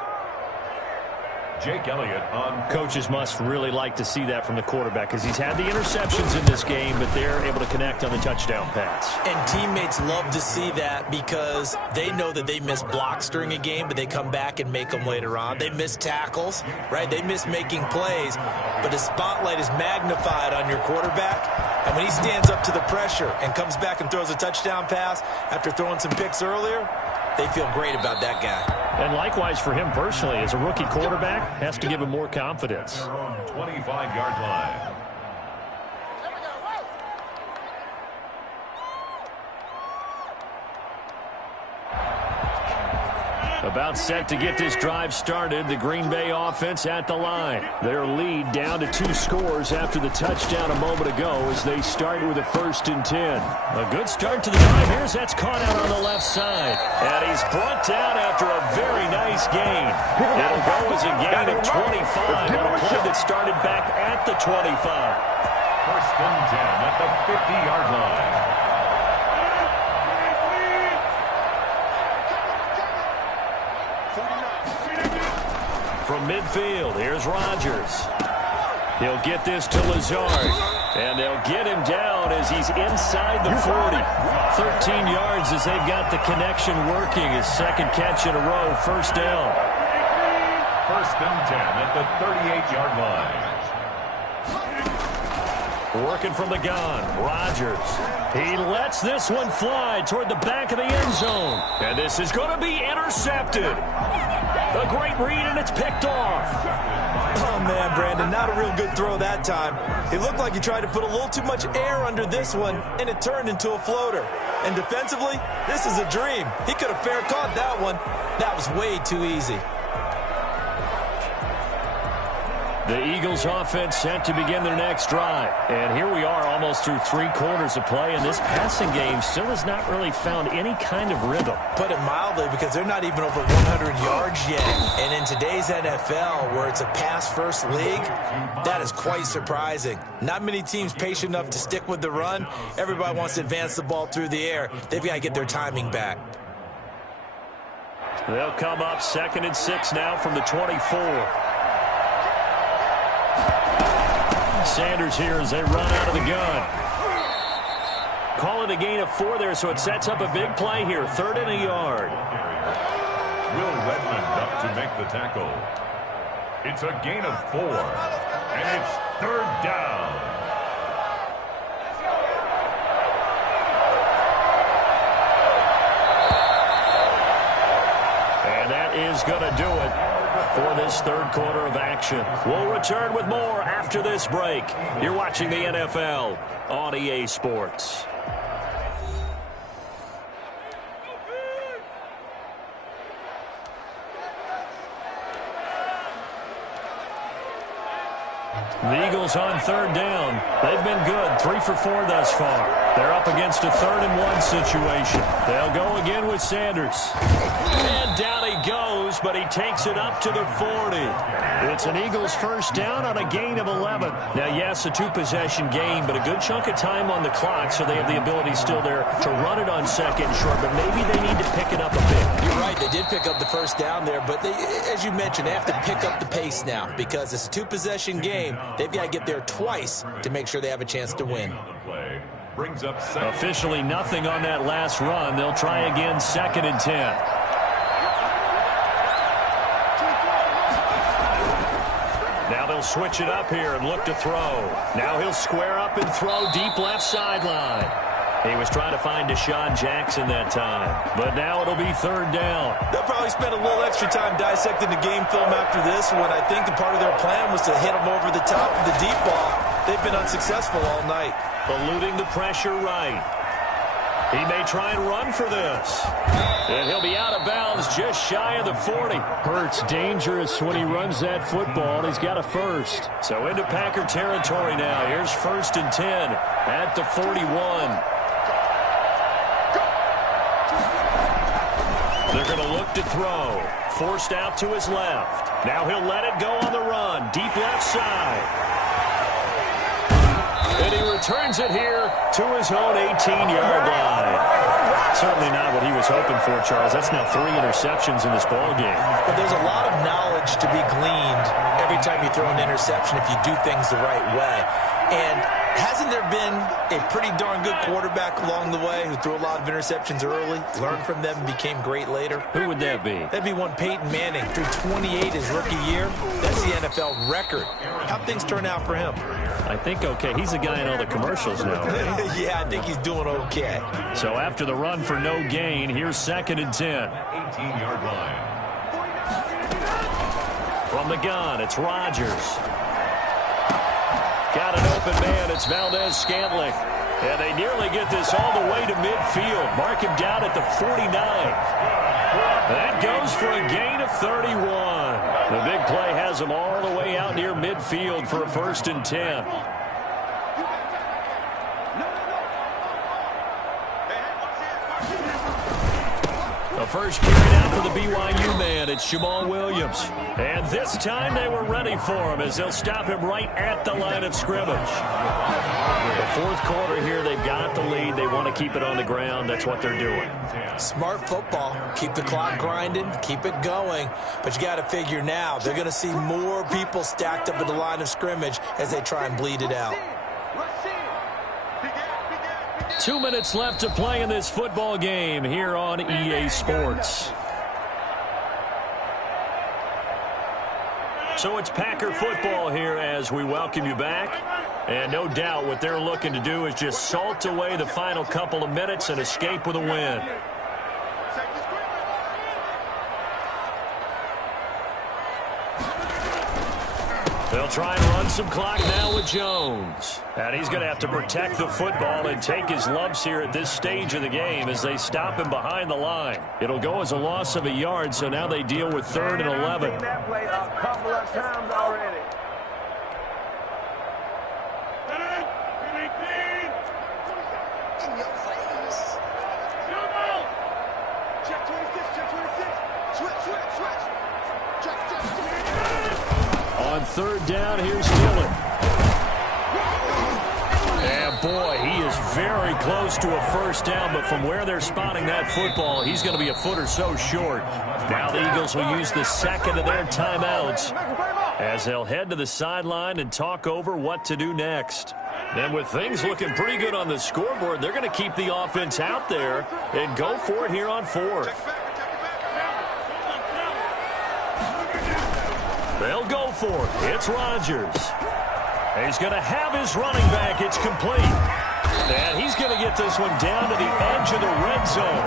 Jake Elliott on. Coaches must really like to see that from the quarterback because he's had the interceptions in this game, but they're able to connect on the touchdown pass. And teammates love to see that because they know that they miss blocks during a game, but they come back and make them later on. They miss tackles, right? They miss making plays, but the spotlight is magnified on your quarterback. And when he stands up to the pressure and comes back and throws a touchdown pass after throwing some picks earlier, they feel great about that guy. And likewise for him personally, as a rookie quarterback, has to give him more confidence. 25-yard line. About set to get this drive started. The Green Bay offense at the line. Their lead down to 2 scores after the touchdown a moment ago as they start with a 1st and 10. A good start to the drive. Here's that's caught out on the left side. And he's brought down after a very nice gain. It'll go as a gain of 25 on a play that started back at the 25. 1st and 10 at the 50-yard line. From midfield, here's Rodgers. He'll get this to Lazard. And they'll get him down as he's inside the 40. 13 yards as they've got the connection working. His second catch in a row, first down. First and 10 at the 38-yard line. Working from the gun, Rodgers. He lets this one fly toward the back of the end zone. And this is going to be intercepted. A great read, and it's picked off. Oh, man, Brandon, not a real good throw that time. It looked like he tried to put a little too much air under this one, and it turned into a floater. And defensively, this is a dream. He could have fair caught that one. That was way too easy. The Eagles offense set to begin their next drive. And here we are almost through 3 quarters of play, and this passing game still has not really found any kind of rhythm. Put it mildly, because they're not even over 100 yards yet. And in today's NFL, where it's a pass-first league, that is quite surprising. Not many teams patient enough to stick with the run. Everybody wants to advance the ball through the air. They've got to get their timing back. They'll come up 2nd and 6 now from the 24. Sanders here as they run out of the gun. Call it a gain of 4 there, so it sets up a big play here. 3rd and a yard. Will Redmond up to make the tackle. It's a gain of 4, and it's 3rd down. And that is going to do it for this 3rd quarter of action. We'll return with more after this break. You're watching the NFL on EA Sports. The Eagles on 3rd down. They've been good, 3 for 4 thus far. They're up against a 3rd and 1 situation. They'll go again with Sanders. And down he goes, but he takes it up to the 40. It's an Eagles first down on a gain of 11. Now, yes, a 2-possession game, but a good chunk of time on the clock, so they have the ability still there to run it on 2nd and short, but maybe they need to pick it up a bit. You're right, they did pick up the first down there, but they, as you mentioned, they have to pick up the pace now because it's a 2-possession game. They've got to get there twice to make sure they have a chance to win. Brings up officially nothing on that last run. They'll try again 2nd and 10. Now they'll switch it up here and look to throw. Now he'll square up and throw deep left sideline. He was trying to find Deshaun Jackson that time. But now it'll be 3rd down. They'll probably spend a little extra time dissecting the game film after this one. I think the part of their plan was to hit him over the top of the deep ball. They've been unsuccessful all night. Eluding the pressure right. He may try and run for this. And he'll be out of bounds just shy of the 40. Hurts dangerous when he runs that football. He's got a first. So into Packer territory now. Here's 1st and 10 at the 41. They're going to look to throw. Forced out to his left. Now he'll let it go on the run. Deep left side. And he returns it here to his own 18-yard line. Certainly not what he was hoping for, Charles. That's now 3 interceptions in this ballgame. But there's a lot of knowledge to be gleaned every time you throw an interception if you do things the right way. And hasn't there been a pretty darn good quarterback along the way who threw a lot of interceptions early, learned from them, and became great later? Who would that be? That'd be one Peyton Manning. Threw 28 his rookie year. That's the NFL record. How'd things turn out for him? I think okay. He's the guy in all the commercials now. Right? Yeah, I think he's doing okay. So after the run for no gain, here's 2nd and 10. 18-yard line. From the gun, it's Rodgers. Got an open man. It's Valdez-Scantling. And they nearly get this all the way to midfield. Mark him down at the 49. That goes for a gain of 31. The big play has him all the way out near midfield for a 1st and 10. The first carry out for the BYU man. It's Jamal Williams. And this time they were ready for him as they'll stop him right at the line of scrimmage. The fourth quarter here, they've got the lead. They want to keep it on the ground. That's what they're doing. Smart football. Keep the clock grinding. Keep it going. But you got to figure now, they're going to see more people stacked up at the line of scrimmage as they try and bleed it out. 2 minutes left to play in this football game here on EA Sports. So it's Packer football here as we welcome you back. And no doubt what they're looking to do is just salt away the final couple of minutes and escape with a win. They'll try and run some clock now with Jones. And he's going to have to protect the football and take his lumps here at this stage of the game as they stop him behind the line. It'll go as a loss of a yard, so now they deal with 3rd and 11. I've seen that play a couple of times already. In your face. Check 26, check 26. Switch. On 3rd down, here's Dillon. And boy, he is very close to a first down, but from where they're spotting that football, he's going to be a foot or so short. Now the Eagles will use the second of their timeouts as they'll head to the sideline and talk over what to do next. And with things looking pretty good on the scoreboard, they're going to keep the offense out there and go for it here on 4th. They'll go for it. It's Rodgers. He's going to have his running back. It's complete. And he's going to get this one down to the edge of the red zone.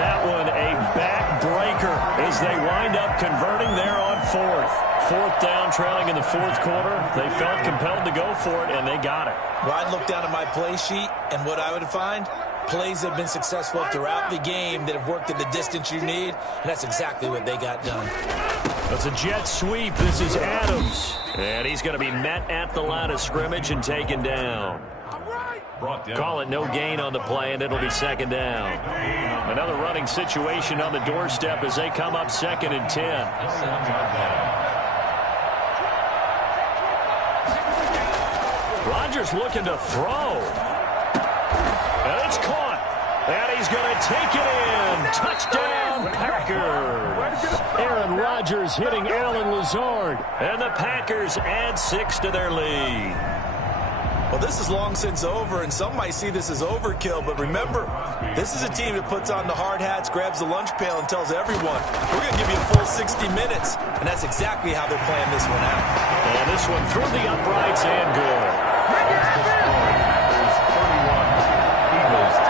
That one a backbreaker as they wind up converting there on 4th. 4th down, trailing in the 4th quarter. They felt compelled to go for it, and they got it. Well, I'd look down at my play sheet, and what I would find, plays that have been successful throughout the game that have worked at the distance you need, and that's exactly what they got done. That's a jet sweep. This is Adams. And he's going to be met at the line of scrimmage and taken down. Call it no gain on the play, and it'll be 2nd down. Another running situation on the doorstep as they come up 2nd and 10. Rodgers looking to throw. And it's caught. And he's going to take it in. Touchdown, Packers. Aaron Rodgers hitting Alan Lazard. And the Packers add 6 to their lead. Well, this is long since over, and some might see this as overkill. But remember, this is a team that puts on the hard hats, grabs the lunch pail, and tells everyone, we're going to give you a full 60 minutes. And that's exactly how they're playing this one out. And this one through the uprights and good. Packers 31, Eagles 10.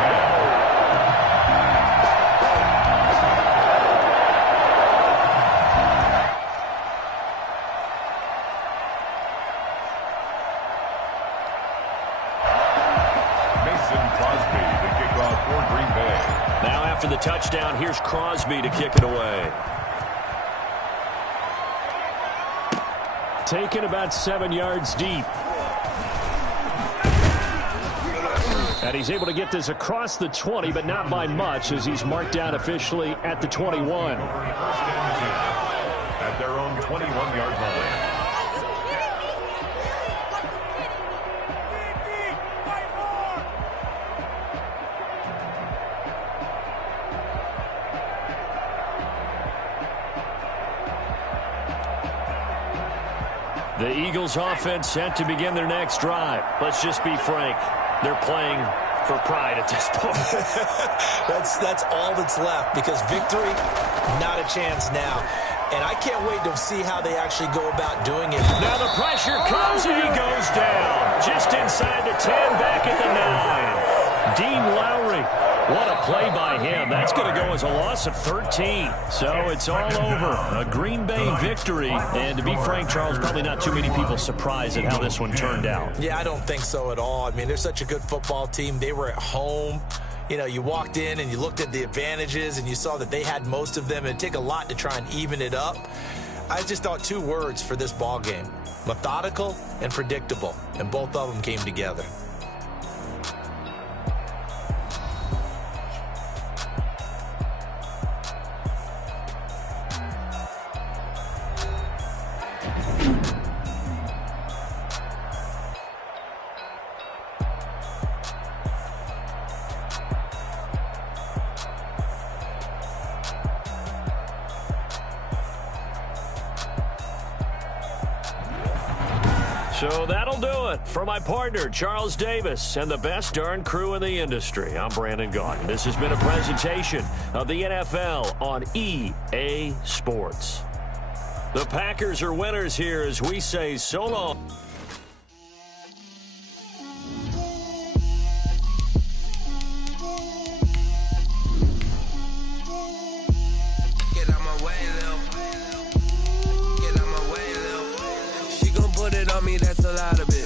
After the touchdown, here's Crosby to kick it away. Taken about 7 yards deep. And he's able to get this across the 20, but not by much, as he's marked down officially at the 21. At their own 21-yard line. The Eagles offense set to begin their next drive. Let's just be frank. They're playing for pride at this point. That's all that's left, because victory, not a chance now. And I can't wait to see how they actually go about doing it. Now the pressure comes and he goes down. Just inside the 10, back at the 9. Dean Lowry. What a play by him. That's going to go as a loss of 13. So it's all over. A Green Bay victory. And to be frank, Charles, probably not too many people surprised at how this one turned out. Yeah, I don't think so at all. I mean, they're such a good football team. They were at home. You know, you walked in and you looked at the advantages and you saw that they had most of them. It'd take a lot to try and even it up. I just thought 2 words for this ball game: methodical and predictable. And both of them came together. So that'll do it for my partner, Charles Davis, and the best darn crew in the industry. I'm Brandon Gaughan. This has been a presentation of the NFL on EA Sports. The Packers are winners here as we say so long. Get out my way, Lil. Get out my way, Lil. She gon' put it on me, that's a lot of it.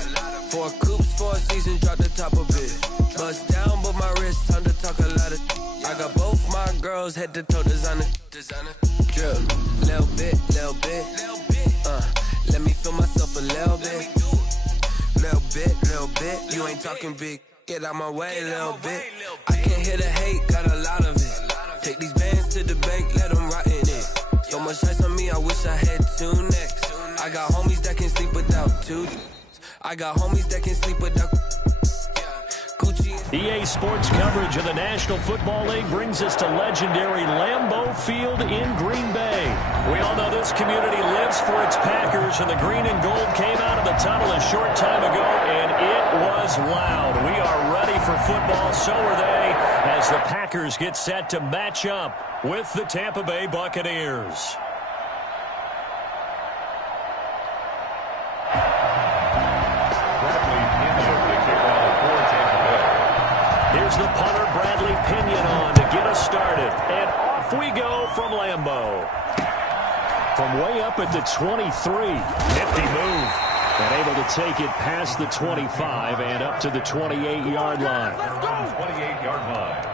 4 coops, 4 seasons, drop the top of it. Bust down, but my wrist, time to talk a lot of. I got both my girls head to toe designer. Drip, little bit. Let me feel myself a little bit. You ain't talking big. Get out my way, little bit. I can't hear the hate, got a lot of it. Take these bands to the bank, let them rot in it. So much ice on me, I wish I had 2 necks. I got homies that can sleep without 2. I got homies that can sleep without Gucci. EA Sports coverage of the National Football League brings us to legendary Lambeau Field in Green Bay. We all know this community lives for its Packers, and the green and gold came out of the tunnel a short time ago, and it was loud. We are ready for football, so are they, as the Packers get set to match up with the Tampa Bay Buccaneers. Here's the punter, Bradley Pinion, on to get us started. And off we go from Lambeau. From way up at the 23. Nifty move. And able to take it past the 25 and up to the 28-yard line. 28-yard line.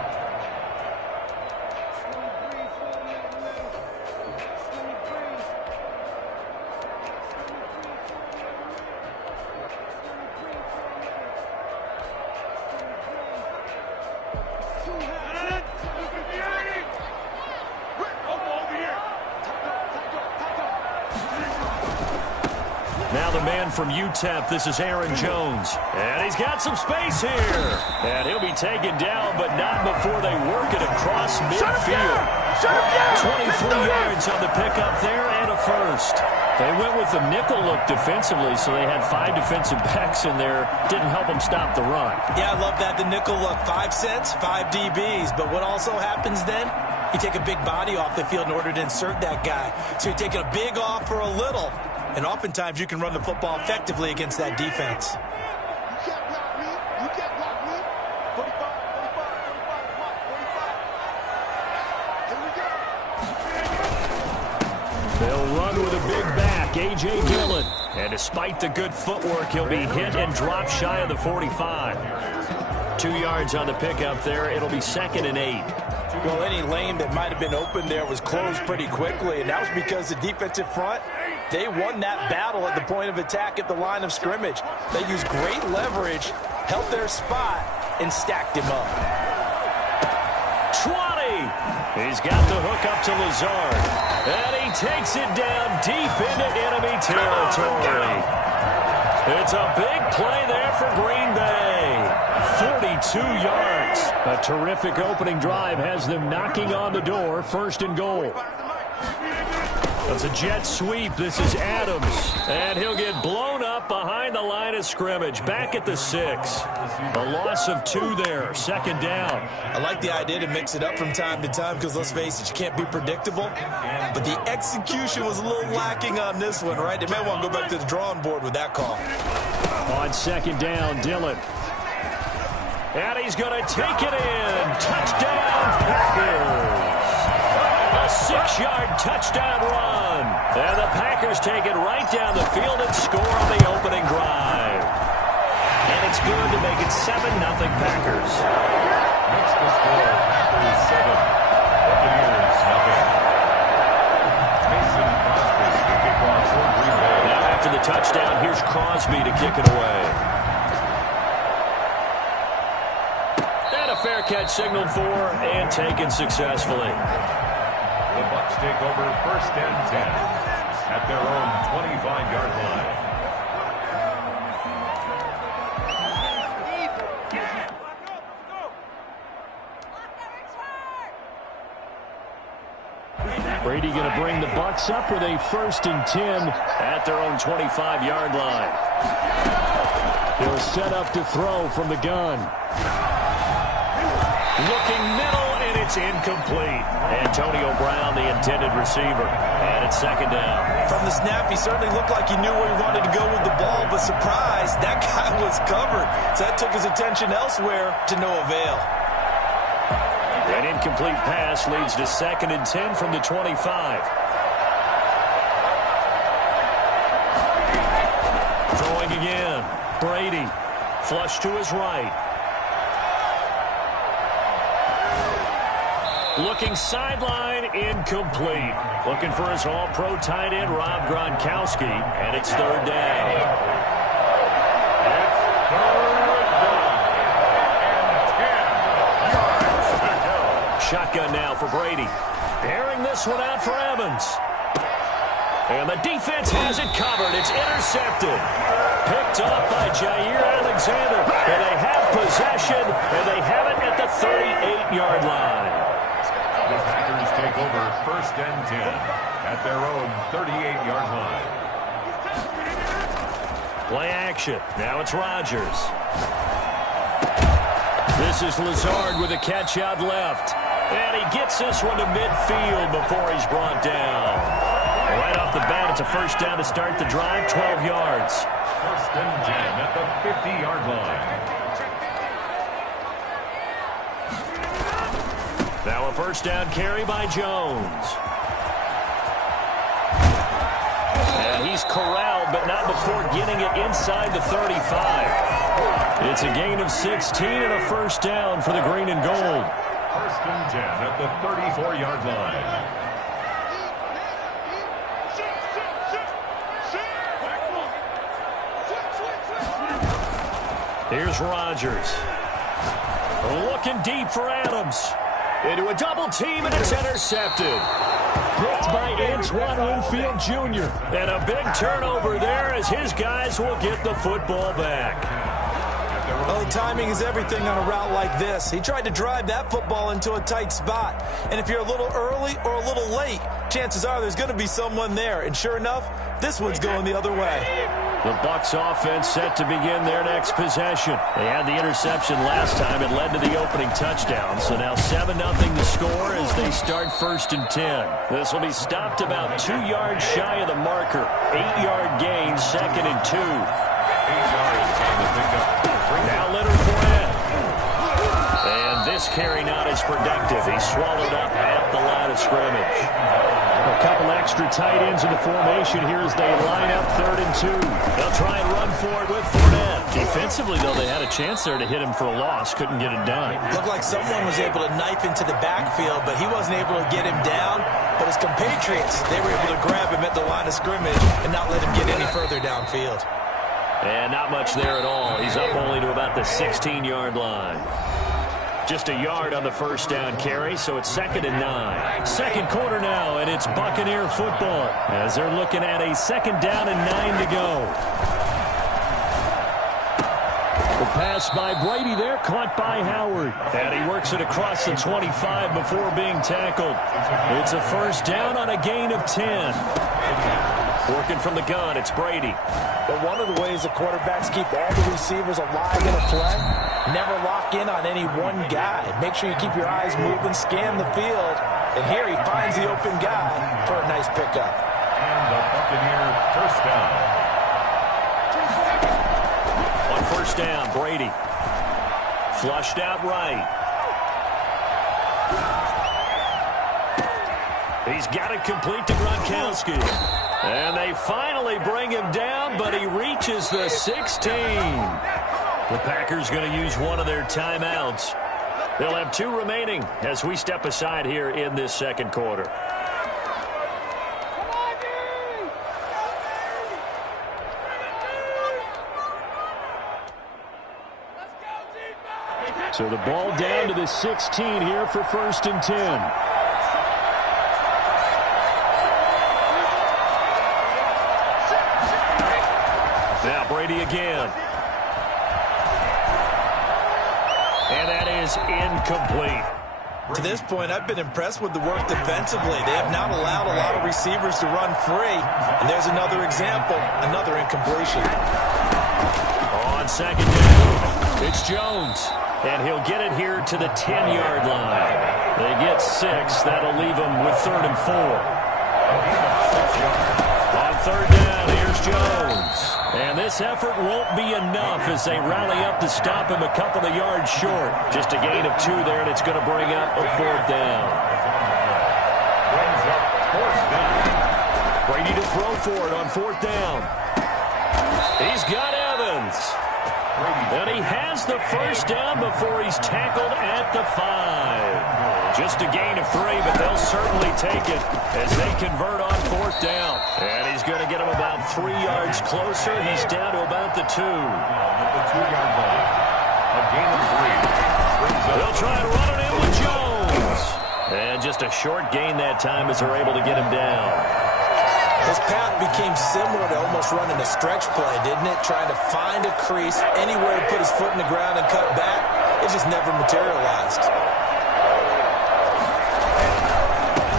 Now the man from UTEP, this is Aaron Jones. And he's got some space here. And he'll be taken down, but not before they work it across midfield. 24 yards on the pickup there and a first. They went with the nickel look defensively, so they had 5 defensive backs in there. Didn't help them stop the run. Yeah, I love that, the nickel look. 5 cents, 5 DBs. But what also happens then? You take a big body off the field in order to insert that guy. So you're taking a big off for a little. And oftentimes you can run the football effectively against that defense. They'll run with a big back, A.J. Dillon. And despite the good footwork, he'll be hit and drop shy of the 45. 2 yards on the pickup there. It'll be 2nd and 8. Well, any lane that might have been open there was closed pretty quickly, and that was because the defensive front, they won that battle at the point of attack at the line of scrimmage. They used great leverage, held their spot, and stacked him up. 20! He's got the hook up to Lazard. And he takes it down deep into enemy territory. It's a big play there for Green Bay. 42 yards. A terrific opening drive has them knocking on the door. 1st and goal. That's a jet sweep. This is Adams. And he'll get blown up behind the line of scrimmage. Back at the 6. A loss of 2 there. 2nd down. I like the idea to mix it up from time to time because, let's face it, you can't be predictable. But the execution was a little lacking on this one, right? They may want to go back to the drawing board with that call. On 2nd down, Dillon. And he's going to take it in. Touchdown, Packers. A 6-yard touchdown run. And the Packers take it right down the field and score on the opening drive. And it's good to make it 7-0 Packers. Makes the score Packers 7, Buccaneers nothing. Mason Crosby to kick off for Green Bay. Now after the touchdown, here's Crosby to kick it away. And a fair catch signaled for and taken successfully. The Bucs take over 1st and 10 at their own 25-yard line. Brady going to bring the Bucs up with a 1st and 10 at their own 25-yard line. He'll set up to throw from the gun. Looking middle, and it's incomplete. Antonio Brown, the intended receiver. And it's second down. From the snap, he certainly looked like he knew where he wanted to go with the ball, but surprise, that guy was covered. So that took his attention elsewhere to no avail. An incomplete pass leads to 2nd and 10 from the 25. Throwing again. Brady. Flush to his right. Looking sideline, incomplete. Looking for his all-pro tight end, Rob Gronkowski, and it's 3rd down. It's 3rd down and 10 yards to go. Shotgun now for Brady. Airing this one out for Evans. And the defense has it covered. It's intercepted. Picked up by Jair Alexander. And they have possession, and they have it at the 38-yard line. The Packers take over 1st and 10 at their own 38-yard line. Play action. Now it's Rodgers. This is Lazard with a catch out left. And he gets this one to midfield before he's brought down. Right off the bat, it's a 1st down to start the drive, 12 yards. 1st and 10 at the 50-yard line. Now a 1st down carry by Jones. And he's corralled, but not before getting it inside the 35. It's a gain of 16 and a 1st down for the green and gold. 1st and 10 at the 34-yard line. Here's Rodgers. Looking deep for Adams. Into a double team, and it's intercepted. Picked by Antoine Winfield Jr. And a big turnover there as his guys will get the football back. Oh, timing is everything on a route like this. He tried to drive that football into a tight spot. And if you're a little early or a little late, chances are there's going to be someone there. And sure enough, this one's going the other way. The Bucs offense set to begin their next possession. They had the interception last time. It led to the opening touchdown. So now 7-0 to score as they start 1st and 10. This will be stopped about 2 yards shy of the marker. 8-yard gain, 2nd and 2. 8 yards on the pickup. Now Leonard Fournette. And this carry not as productive. He's swallowed up at the line of scrimmage. A couple extra tight ends in the formation here as they line up 3rd and 2. They'll try and run for it with Fournette. Defensively, though, they had a chance there to hit him for a loss. Couldn't get it done. Looked like someone was able to knife into the backfield, but he wasn't able to get him down. But his compatriots, they were able to grab him at the line of scrimmage and not let him get any further downfield. And not much there at all. He's up only to about the 16-yard line. Just a yard on the 1st down carry, so it's 2nd and 9. Second quarter now, and it's Buccaneer football as they're looking at a 2nd down and 9 to go. The pass by Brady there, caught by Howard. And he works it across the 25 before being tackled. It's a 1st down on a gain of 10. Working from the gun, it's Brady. But one of the ways the quarterbacks keep all the receivers alive in a play, never lock in on any one guy. Make sure you keep your eyes moving, scan the field. And here he finds the open guy for a nice pickup. And the Buccaneer 1st down. On 1st down, Brady. Flushed out right. He's got it complete to Gronkowski. And they finally bring him down, but he reaches the 16. The Packers going to use one of their timeouts. They'll have 2 remaining as we step aside here in this 2nd quarter. So the ball down to the 16 here for 1st and 10. Now Brady again. And that is incomplete. To this point, I've been impressed with the work defensively. They have not allowed a lot of receivers to run free. And there's another example, another incompletion. on second down. It's Jones. And he'll get it here to the 10-yard line. They get 6. That'll leave them with 3rd and 4. On 3rd down, here's Jones. And this effort won't be enough as they rally up to stop him a couple of yards short. Just a gain of 2 there, and it's going to bring up a 4th down. Brady to throw for it on 4th down. He's got Evans. And he has the first down before he's tackled at the 5. Just a gain of 3, but they'll certainly take it as they convert on 4th down. And he's going to get him about 3 yards closer. He's down to about the 2. At the 2-yard line. A gain of 3. They'll try and run it in with Jones. And just a short gain that time as they're able to get him down. His path became similar to almost running a stretch play, didn't it? Trying to find a crease, anywhere to put his foot in the ground and cut back. It just never materialized.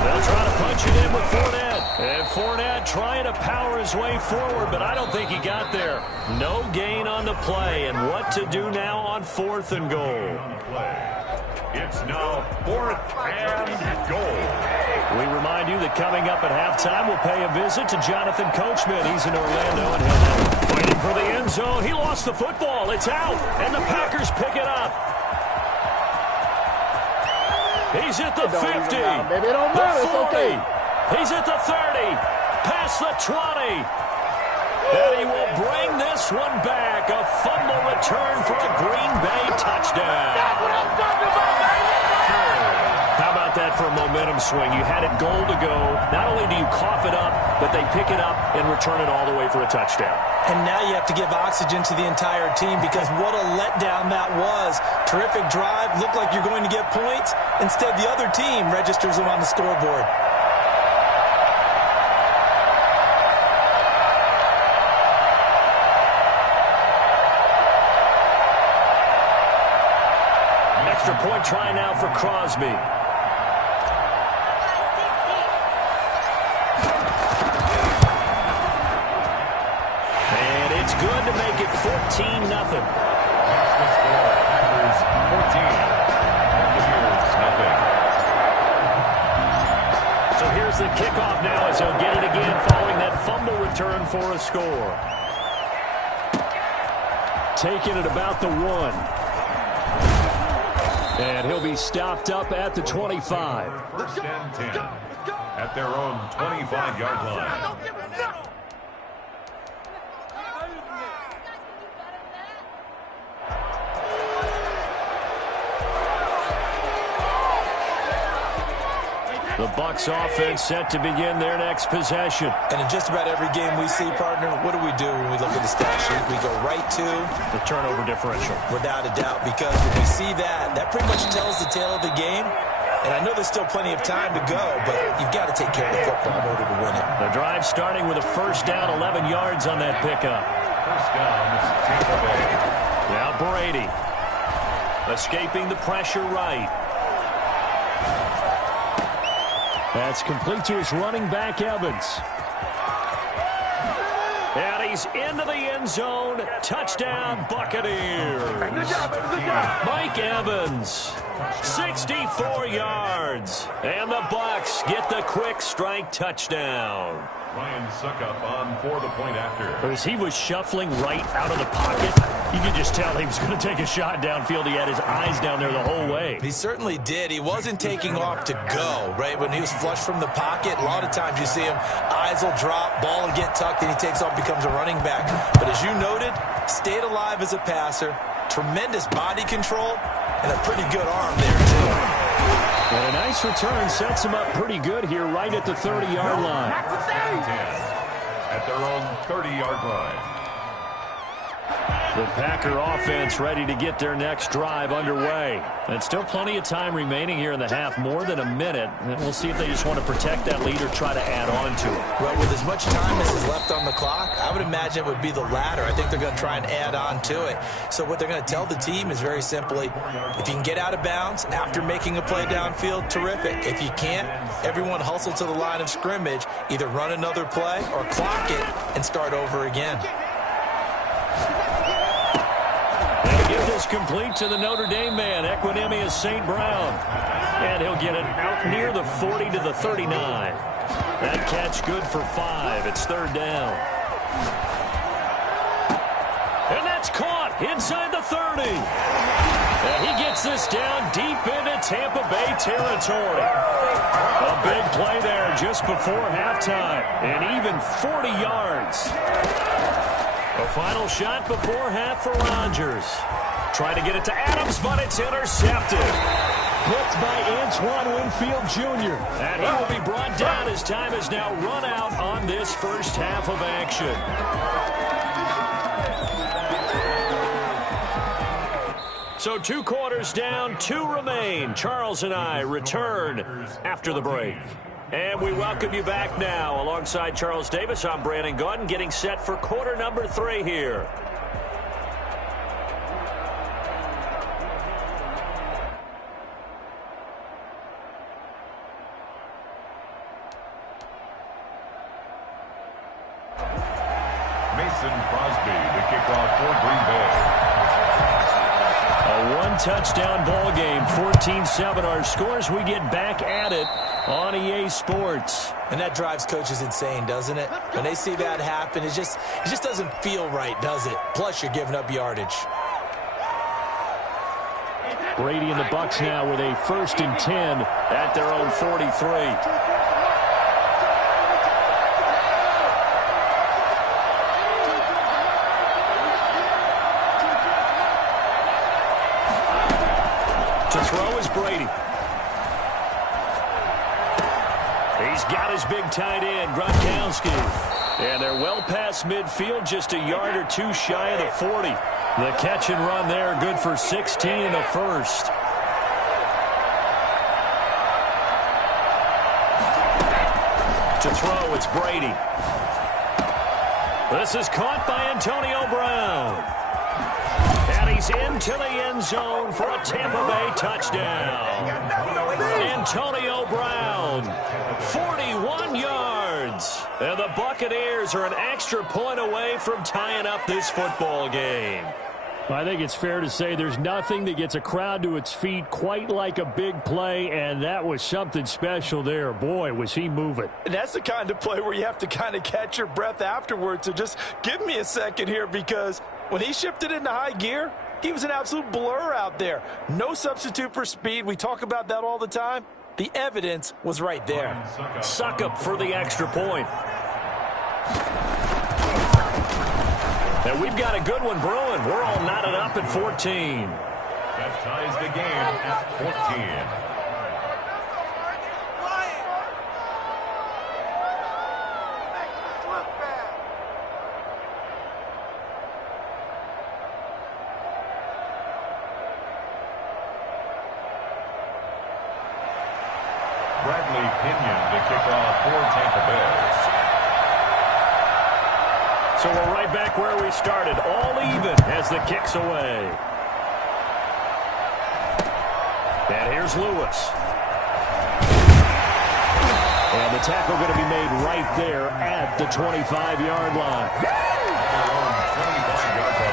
They'll try to punch it in with Fournette. And Fournette trying to power his way forward, but I don't think he got there. No gain on the play, and what to do now on 4th and goal. It's now 4th and goal. We remind you that coming up at halftime, we'll pay a visit to Jonathan Coachman. He's in Orlando, and he'll fighting for the end zone. He lost the football. It's out, and the Packers pick it up. He's at the 50, the 40. He's at the 30, past the 20. And he will bring this one back. A fumble return for a Green Bay touchdown. That's what I'm talking about, baby. How about that for a momentum swing? You had it goal to go. Not only do you cough it up, but they pick it up and return it all the way for a touchdown. And now you have to give oxygen to the entire team because what a letdown that was. Terrific drive. Looked like you're going to get points. Instead, the other team registers them on the scoreboard. Extra point try now for Crosby. And it's good to make it 14-0. That's the score. Packers 14. So here's the kickoff now as he'll get it again following that fumble return for a score. Taking it about the 1. And he'll be stopped up at the 25. 1st and 10 at their own 25-yard line. The Bucs offense set to begin their next possession. And in just about every game we see, partner, what do we do when we look at the stat sheet? We go right to the turnover differential. Without a doubt, because when we see that, that pretty much tells the tale of the game. And I know there's still plenty of time to go, but you've got to take care of the football in order to win it. The drive starting with a first down, 11 yards on that pickup. First down, Tampa Bay. Now Brady escaping the pressure right. That's complete to his running back, Evans. And he's into the end zone. Touchdown, Buccaneers. Good job, baby. Good job. Mike Evans, 64 yards. And the Bucs get the quick strike touchdown. Ryan Suckup on for the point after. As he was shuffling right out of the pocket, you could just tell he was going to take a shot downfield. He had his eyes down there the whole way. He certainly did. He wasn't taking off to go, right? When he was flush from the pocket, a lot of times you see him, eyes will drop, ball will get tucked, and he takes off, becomes a running back. But as you noted, stayed alive as a passer, tremendous body control, and a pretty good arm there, too. And a nice return sets him up pretty good here right at the 30-yard line. At their own 30-yard line. The Packer offense ready to get their next drive underway. And still plenty of time remaining here in the half, more than a minute. And we'll see if they just want to protect that lead or try to add on to it. Well, with as much time as is left on the clock, I would imagine it would be the latter. I think they're going to try and add on to it. So what they're going to tell the team is very simply, if you can get out of bounds after making a play downfield, terrific. If you can't, everyone hustle to the line of scrimmage, either run another play or clock it and start over again. is complete to the Notre Dame man, Equinemius St. Brown. And he'll get it out near the 40 to the 39. That catch good for 5. It's third down. And that's caught inside the 30. And he gets this down deep into Tampa Bay territory. A big play there just before halftime. And even 40 yards. A final shot before half for Rodgers. Trying to get it to Adams, but it's intercepted. Blitzed by Antoine Winfield Jr. And he will be brought down as time has now run out on this first half of action. So 2 quarters down, 2 remain. Charles and I return after the break. And we welcome you back now. Alongside Charles Davis, I'm Brandon Gaudin, getting set for quarter number 3 here. Mason Crosby to kick off for Green Bay. A one-touchdown ball game, 14-7 our scores. We get back at it on EA Sports. And that drives coaches insane, doesn't it? When they see that happen, it just doesn't feel right, does it? Plus, you're giving up yardage. Brady and the Bucs now with a 1st and 10 at their own 43. To throw is Brady. He's got his big tight end, Gronkowski. And they're well past midfield, just a yard or 2 shy of the 40. The catch and run there, good for 16 and a first. To throw, it's Brady. This is caught by Antonio Brown. And he's into the end zone for a Tampa Bay touchdown. Antonio Brown, 41 yards. And the Buccaneers are an extra point away from tying up this football game. I think it's fair to say there's nothing that gets a crowd to its feet quite like a big play, and that was something special there. Boy, was he moving. And that's the kind of play where you have to kind of catch your breath afterwards. So just give me a second here, because when he shifted into high gear, he was an absolute blur out there. No substitute for speed. We talk about that all the time. The evidence was right there. Suckup for the extra point. And we've got a good one brewing. We're all knotted up at 14. That ties the game at 14. Bradley Pinion to kick off for Tampa Bay. So we're right back where we started, all even as the kick's away. And here's Lewis. And the tackle going to be made right there at the 25-yard line. 25-yard line.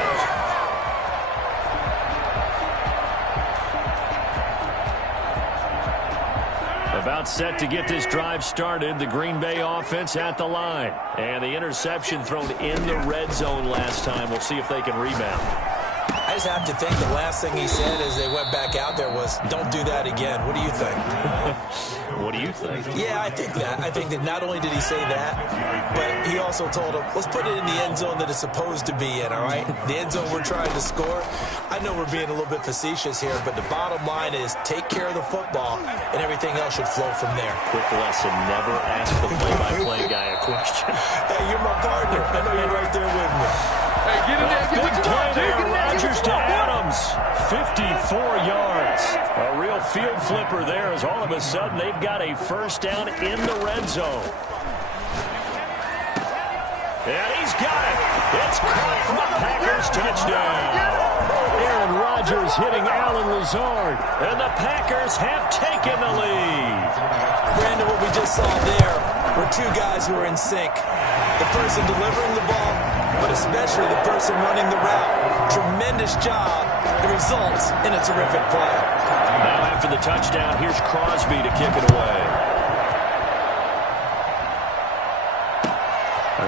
About set to get this drive started. The Green Bay offense at the line. And the interception thrown in the red zone last time. We'll see if they can rebound. I just have to think the last thing he said as they went back out there was, don't do that again. What do you think? What do you think? Yeah, I think that. I think that not only did he say that, but he also told him, let's put it in the end zone that it's supposed to be in, all right? The end zone we're trying to score. I know we're being a little bit facetious here, but the bottom line is take care of the football, and everything else should flow from there. Quick lesson, never ask the play-by-play guy a question. Hey, you're my partner. I know you're right there with me. Hey, get in there. Big play there. Rodgers to Adams. 54 yards. A real field flipper there as all of a sudden they've got a first down in the red zone. And he's got it. It's caught for a Packers touchdown. Aaron Rodgers hitting Allen Lazard. And the Packers have taken the lead. Brandon, what we just saw there were two guys who are in sync. The person delivering the ball, but especially the person running the route. Tremendous job. It results in a terrific play. Now after the touchdown, here's Crosby to kick it away.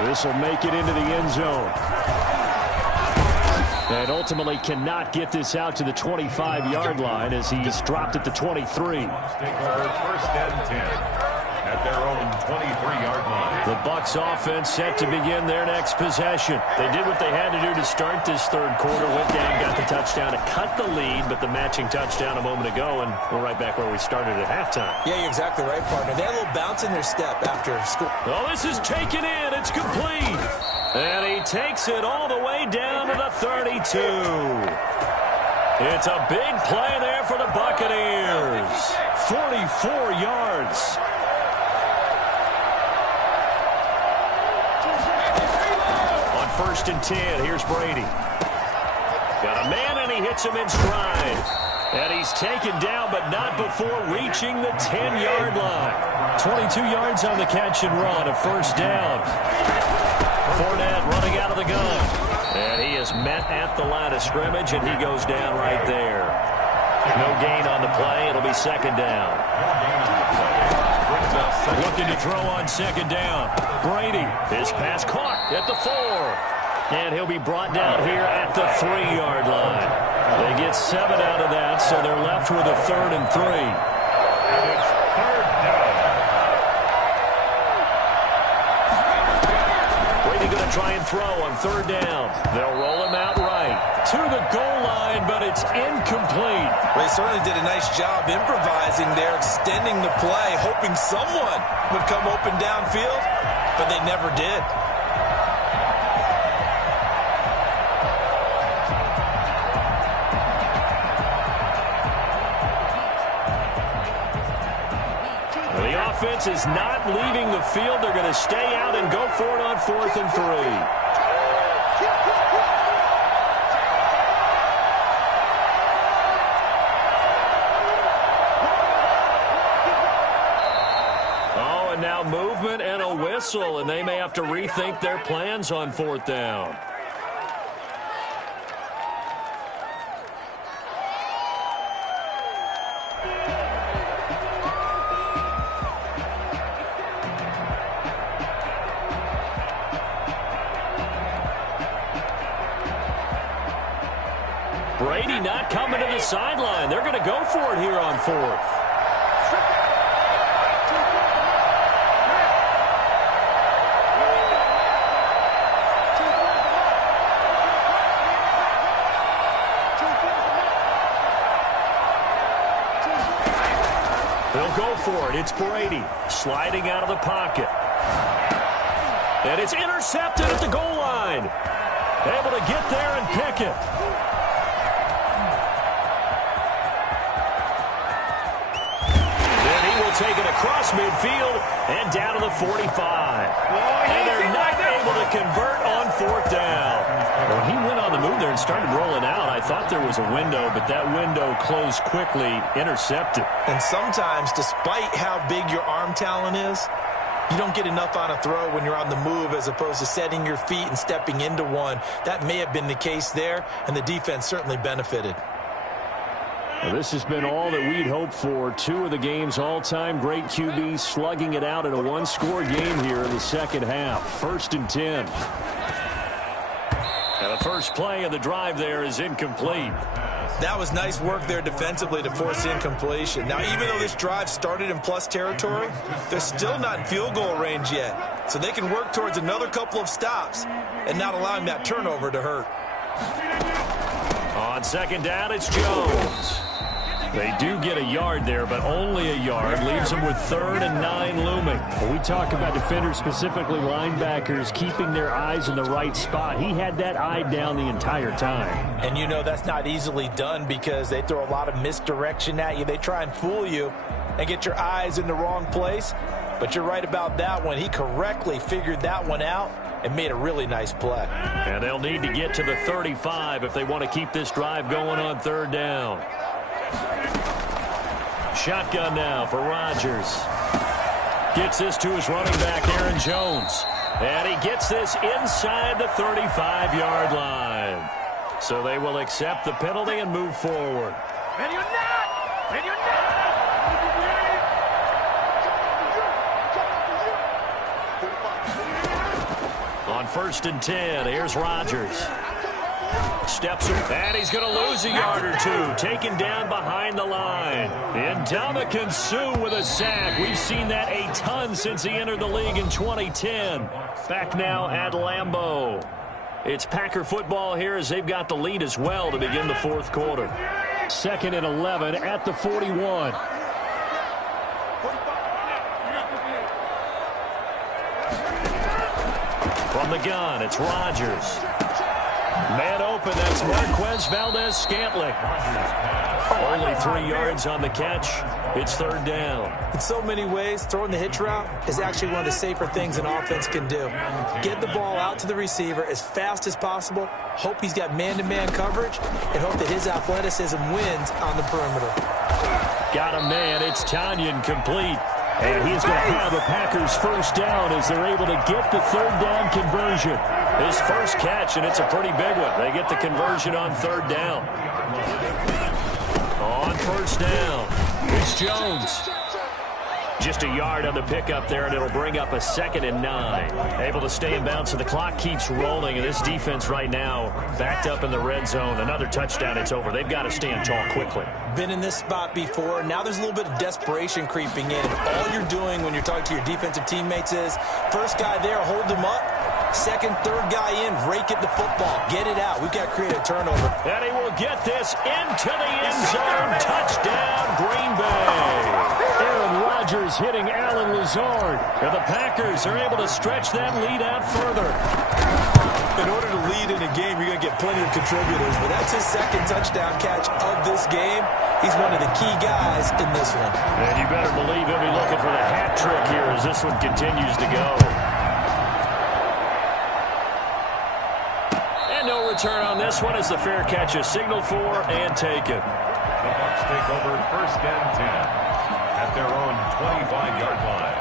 This will make it into the end zone. And ultimately cannot get this out to the 25-yard line as he's dropped at the 23. Take over first and 10 at their own 23-yard line. The Bucs offense set to begin their next possession. They did what they had to do to start this third quarter. Went down, got the touchdown to cut the lead, but the matching touchdown a moment ago, and we're right back where we started at halftime. Yeah, you're exactly right, partner. They had a little bounce in their step after school. Oh, this is taken in. It's complete. And he takes it all the way down to the 32. It's a big play there for the Buccaneers. 44 yards. On first and 10, here's Brady. Got a man, and he hits him in stride. And he's taken down, but not before reaching the 10-yard line. 22 yards on the catch and run, a first down. Fournette running out of the gun. And he is met at the line of scrimmage, and he goes down right there. No gain on the play. It'll be second down. Looking to throw on second down. Brady, his pass caught at the 4. And he'll be brought down here at the 3-yard line. They get 7 out of that, so they're left with a 3rd and 3. And it's third down. Brady going to try and throw on third down. They'll roll him out right to the goal line, but it's incomplete. They certainly did a nice job improvising there, extending the play, hoping someone would come open downfield, but they never did. The offense is not leaving the field. They're going to stay out and go for it on 4th and 3. Oh, and now movement and a whistle, and they may have to rethink their plans on 4th down. Brady not coming to the sideline. They're going to go for it here on 4th. They'll go for it. It's Brady sliding out of the pocket. And it's intercepted at the goal line. Able to get there and pick it. Take it across midfield and down to the 45. And they're not able to convert on 4th down. Well, he went on the move there and started rolling out. I thought there was a window, but that window closed quickly, intercepted. And sometimes, despite how big your arm talent is, you don't get enough on a throw when you're on the move as opposed to setting your feet and stepping into one. That may have been the case there, and the defense certainly benefited. Well, this has been all that we'd hoped for. 2 of the game's all-time great QBs slugging it out in a one-score game here in the second half. 1st and 10. And the first play of the drive there is incomplete. That was nice work there defensively to force incompletion. Now, even though this drive started in plus territory, they're still not in field goal range yet. So they can work towards another couple of stops and not allowing that turnover to hurt. On second down, it's Jones. They do get a yard there, but only a yard. Leaves them with 3rd and 9 looming. When we talk about defenders, specifically linebackers, keeping their eyes in the right spot, he had that eye down the entire time. And you know that's not easily done because they throw a lot of misdirection at you. They try and fool you and get your eyes in the wrong place. But you're right about that one. He correctly figured that one out and made a really nice play. And they'll need to get to the 35 if they want to keep this drive going on 3rd down. Shotgun now for Rodgers. Gets this to his running back, Aaron Jones. And he gets this inside the 35-yard line. So they will accept the penalty and move forward. And you're not! And you're not! On 1st and 10, here's Rodgers. Steps and he's going to lose a yard or two. Taken down behind the line. Ndamukong Suh with a sack. We've seen that a ton since he entered the league in 2010. Back now at Lambeau. It's Packer football here as they've got the lead as well to begin the fourth quarter. 2nd and 11 at the 41. From the gun, it's Rodgers. Man open, that's Marquez Valdez-Scantling. Only 3 yards on the catch. It's 3rd down. In so many ways, throwing the hitch route is actually one of the safer things an offense can do. Get the ball out to the receiver as fast as possible, hope he's got man-to-man coverage, and hope that his athleticism wins on the perimeter. Got a man, it's Tanyan complete. And he's going to have a Packers first down as they're able to get the 3rd down conversion. His first catch, and it's a pretty big one. They get the conversion on 3rd down. On 1st down, it's Jones. Just a yard on the pickup there, and it'll bring up a 2nd and 9. Able to stay in bounds, so the clock keeps rolling, and this defense right now backed up in the red zone. Another touchdown, it's over. They've got to stand tall quickly. Been in this spot before. Now there's a little bit of desperation creeping in. All you're doing when you're talking to your defensive teammates is, first guy there, hold him up. 2nd, 3rd guy in, rake at the football. Get it out. We've got to create a turnover. And he will get this into the end zone. Touchdown, Green Bay. Aaron Rodgers hitting Alan Lazard. And the Packers are able to stretch that lead out further. In order to lead in a game, you're going to get plenty of contributors, but that's his 2nd touchdown catch of this game. He's one of the key guys in this one. And you better believe he'll be looking for the hat trick here as this one continues to go. No return on this one as the fair catch is signaled for and taken. The Bucs take over 1st and 10 at their own 25-yard line.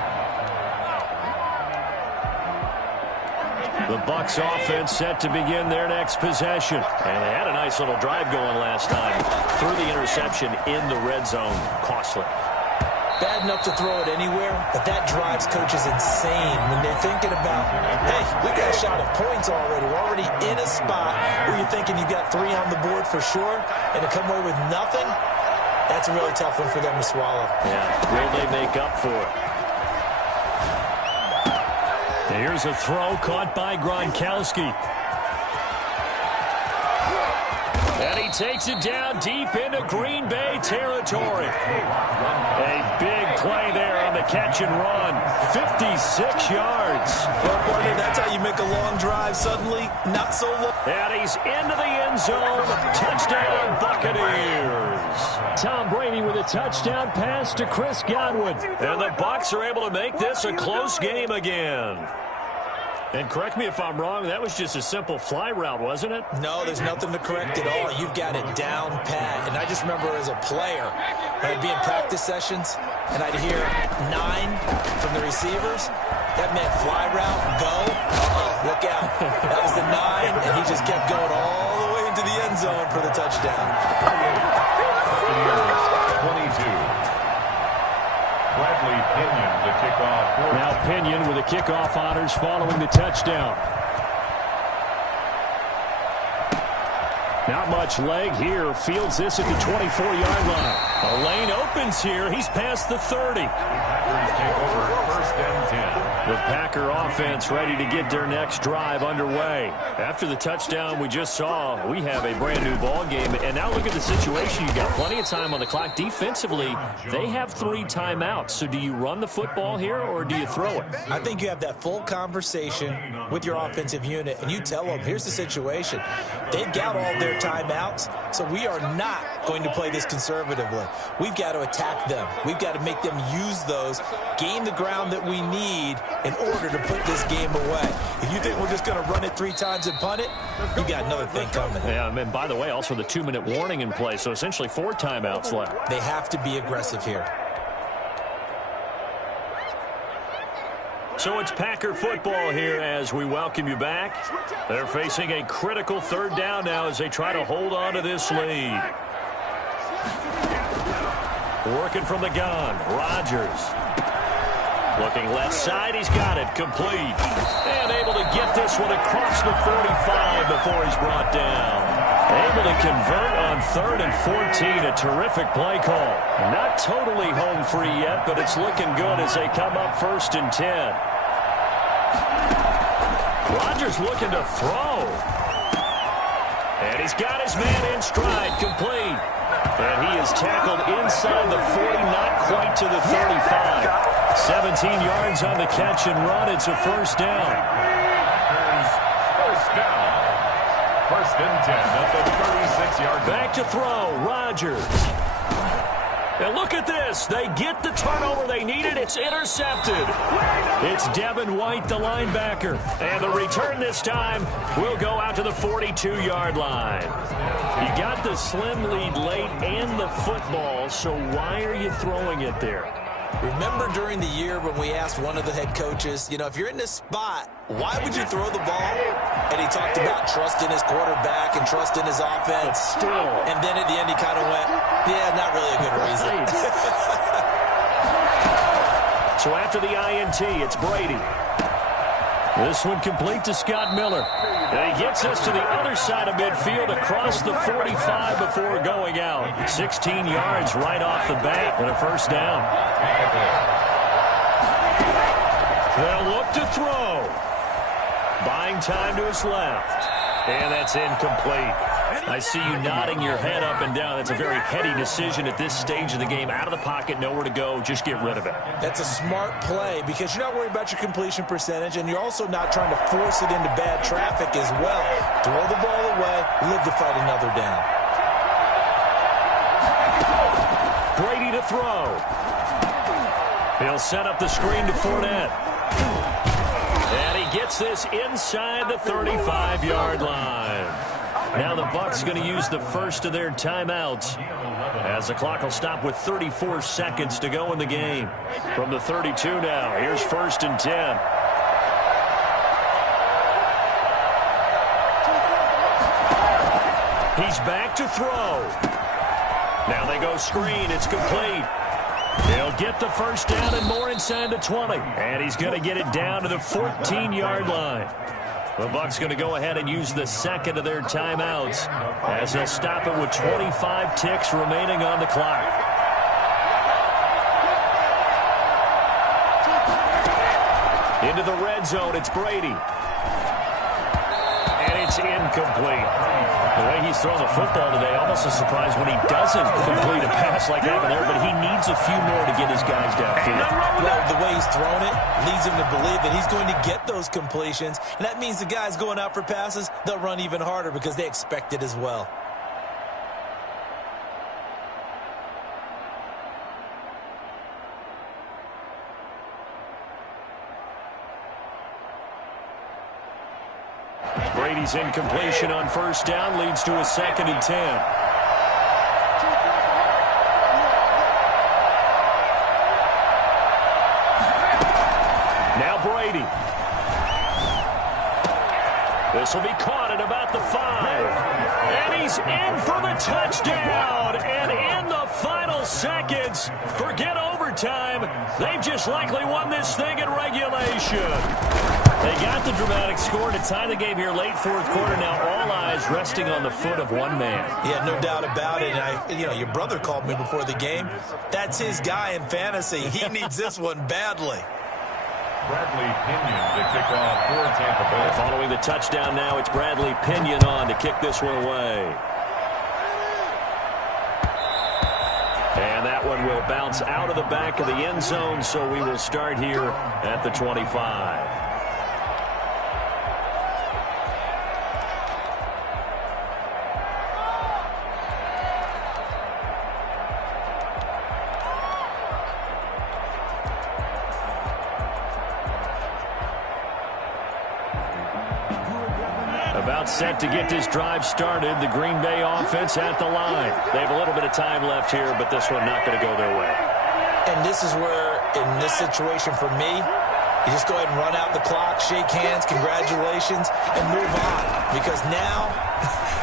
The Bucs offense set to begin their next possession. And they had a nice little drive going last time. Threw the interception in the red zone. Costly. Bad enough to throw it anywhere, but that drives coaches insane when they're thinking about, hey, we got a shot at points already. We're already in a spot where you're thinking you got 3 on the board for sure, and to come away with nothing, that's a really tough one for them to swallow. Yeah, will they make up for it? Here's a throw caught by Gronkowski. And he takes it down deep into Green Bay territory. A big play there on the catch and run. 56 yards. Well, partner, that's how you make a long drive suddenly. Not so long. And he's into the end zone. Touchdown, Buccaneers. Tom Brady with a touchdown pass to Chris Godwin. And the Bucs are able to make this a close game again. And correct me if I'm wrong, that was just a simple fly route, wasn't it? No, there's nothing to correct at all. You've got it down pat. And I just remember as a player, I'd be in practice sessions, and I'd hear 9 from the receivers. That meant fly route, go. Uh-oh, look out. That was the 9, and he just kept going all the way into the end zone for the touchdown. 22. Bradley Pinion, the kickoff. Now Pinion with the kickoff honors following the touchdown. Not much leg here. Fields this at the 24-yard line. A lane opens here. He's past the 30. Packers take over 1st and 10. The Packer offense ready to get their next drive underway. After the touchdown we just saw, we have a brand new ball game. And now look at the situation. You got plenty of time on the clock. Defensively, they have 3 timeouts. So do you run the football here or do you throw it? I think you have that full conversation with your offensive unit, and you tell them, here's the situation. They've got all their timeouts, so we are not going to play this conservatively. We've got to attack them. We've got to make them use those, gain the ground that we need in order to put this game away. If you think we're just going to run it 3 times and punt it, you got another thing coming. Yeah, and by the way, also the 2-minute warning in play, so essentially 4 timeouts left. They have to be aggressive here. So it's Packer football here as we welcome you back. They're facing a critical third down now as they try to hold on to this lead. Working from the gun, Rodgers. Looking left side, he's got it, complete. And able to get this one across the 45 before he's brought down. Able to convert on 3rd and 14, a terrific play call. Not totally home free yet, but it's looking good as they come up 1st and 10. Rodgers looking to throw. And he's got his man in stride, complete. And he is tackled inside the 40, not quite to the 35. 17 yards on the catch and run. It's a first down. First down. 1st and 10 at the 36-yard line. Back to throw, Rodgers. And look at this. They get the turnover they needed. It's intercepted. It's Devin White, the linebacker. And the return this time will go out to the 42-yard line. You got the slim lead late and the football, so why are you throwing it there? Remember during the year when we asked one of the head coaches, you know, if you're in this spot, why would you throw the ball? And he talked about trusting his quarterback and trusting his offense. But still. And then at the end he kind of went, yeah, not really a good reason. So after the INT, it's Brady. This one complete to Scott Miller. And he gets us to the other side of midfield across the 45 before going out. 16 yards right off the bat and a first down. They'll look to throw. Buying time to his left. And that's incomplete. I see you nodding your head up and down. That's a very heady decision at this stage of the game. Out of the pocket, nowhere to go. Just get rid of it. That's a smart play because you're not worried about your completion percentage, and you're also not trying to force it into bad traffic as well. Throw the ball away, live to fight another down. Brady to throw. He'll set up the screen to Fournette. And he gets this inside the 35-yard line. Now the Bucs going to use the first of their timeouts as the clock will stop with 34 seconds to go in the game. From the 32 now, here's 1st and 10. He's back to throw. Now they go screen. It's complete. He'll get the first down and more inside the 20. And he's going to get it down to the 14-yard line. The Bucs going to go ahead and use the second of their timeouts as they'll stop it with 25 ticks remaining on the clock. Into the red zone, it's Brady. And it's incomplete. The way he's thrown the football today, almost a surprise when he doesn't complete a pass like that there, but he needs a few more to get his guys downfield. Well, the way he's thrown it leads him to believe that he's going to get those completions, and that means the guys going out for passes, they'll run even harder because they expect it as well. Brady's incompletion on first down leads to a 2nd and 10. Now Brady. This will be caught at about the 5. And he's in for the touchdown. And in the final seconds, forget overtime. They've just likely won this thing in regulation. They got the dramatic score to tie the game here late 4th quarter. Now all eyes resting on the foot of one man. Yeah, no doubt about it. And your brother called me before the game. That's his guy in fantasy. He needs this one badly. Bradley Pinion to kick off for Tampa Bay. Following the touchdown now, it's Bradley Pinion on to kick this one away. And that one will bounce out of the back of the end zone, so we will start here at the 25. About set to get this drive started. The Green Bay offense at the line. They have a little bit of time left here, but this one not going to go their way. And this is where, in this situation for me, You just go ahead and run out the clock, shake hands, congratulations, and move on. Because now,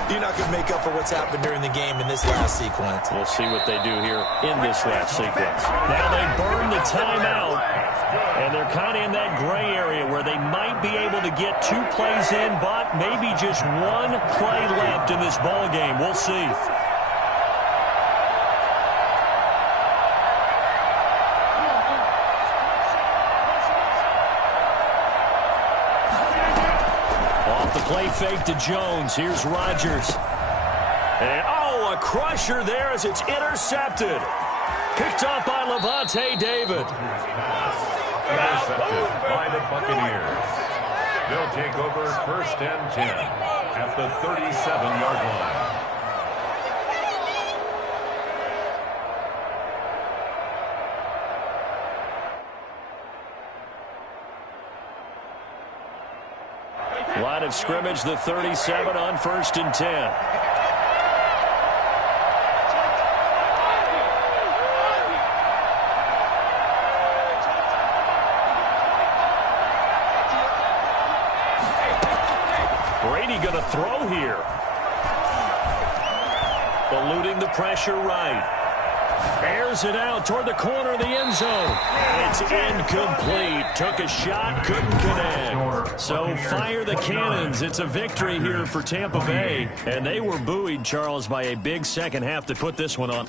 you're not going to make up for what's happened during the game in this last sequence. We'll see what they do here in this last sequence. Now they burn the timeout, and they're kind of in that gray area where they might be able to get 2 plays in, but maybe just 1 play left in this ball game. We'll see. Play fake to Jones. Here's Rodgers. And, a crusher there as it's intercepted. Picked up by Levante David. Intercepted by the Buccaneers. They'll take over 1st and 10 at the 37-yard line. Line of scrimmage, the 37 on 1st and 10. Brady going to throw here. Eluding the pressure right. Airs it out toward the corner of the end zone. And it's incomplete. Took a shot, couldn't connect. So fire the cannons. It's a victory here for Tampa Bay. And they were buoyed, Charles, by a big second half to put this one on.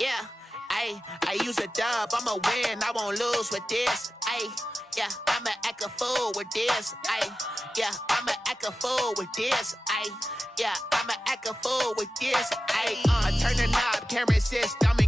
Yeah, I use a dub. I'ma win. I won't lose with this. Yeah, I'ma act a fool with this. Yeah, I'ma act a fool with this. Yeah, I'ma act a fool with this. I turn the knob, can't resist. I'm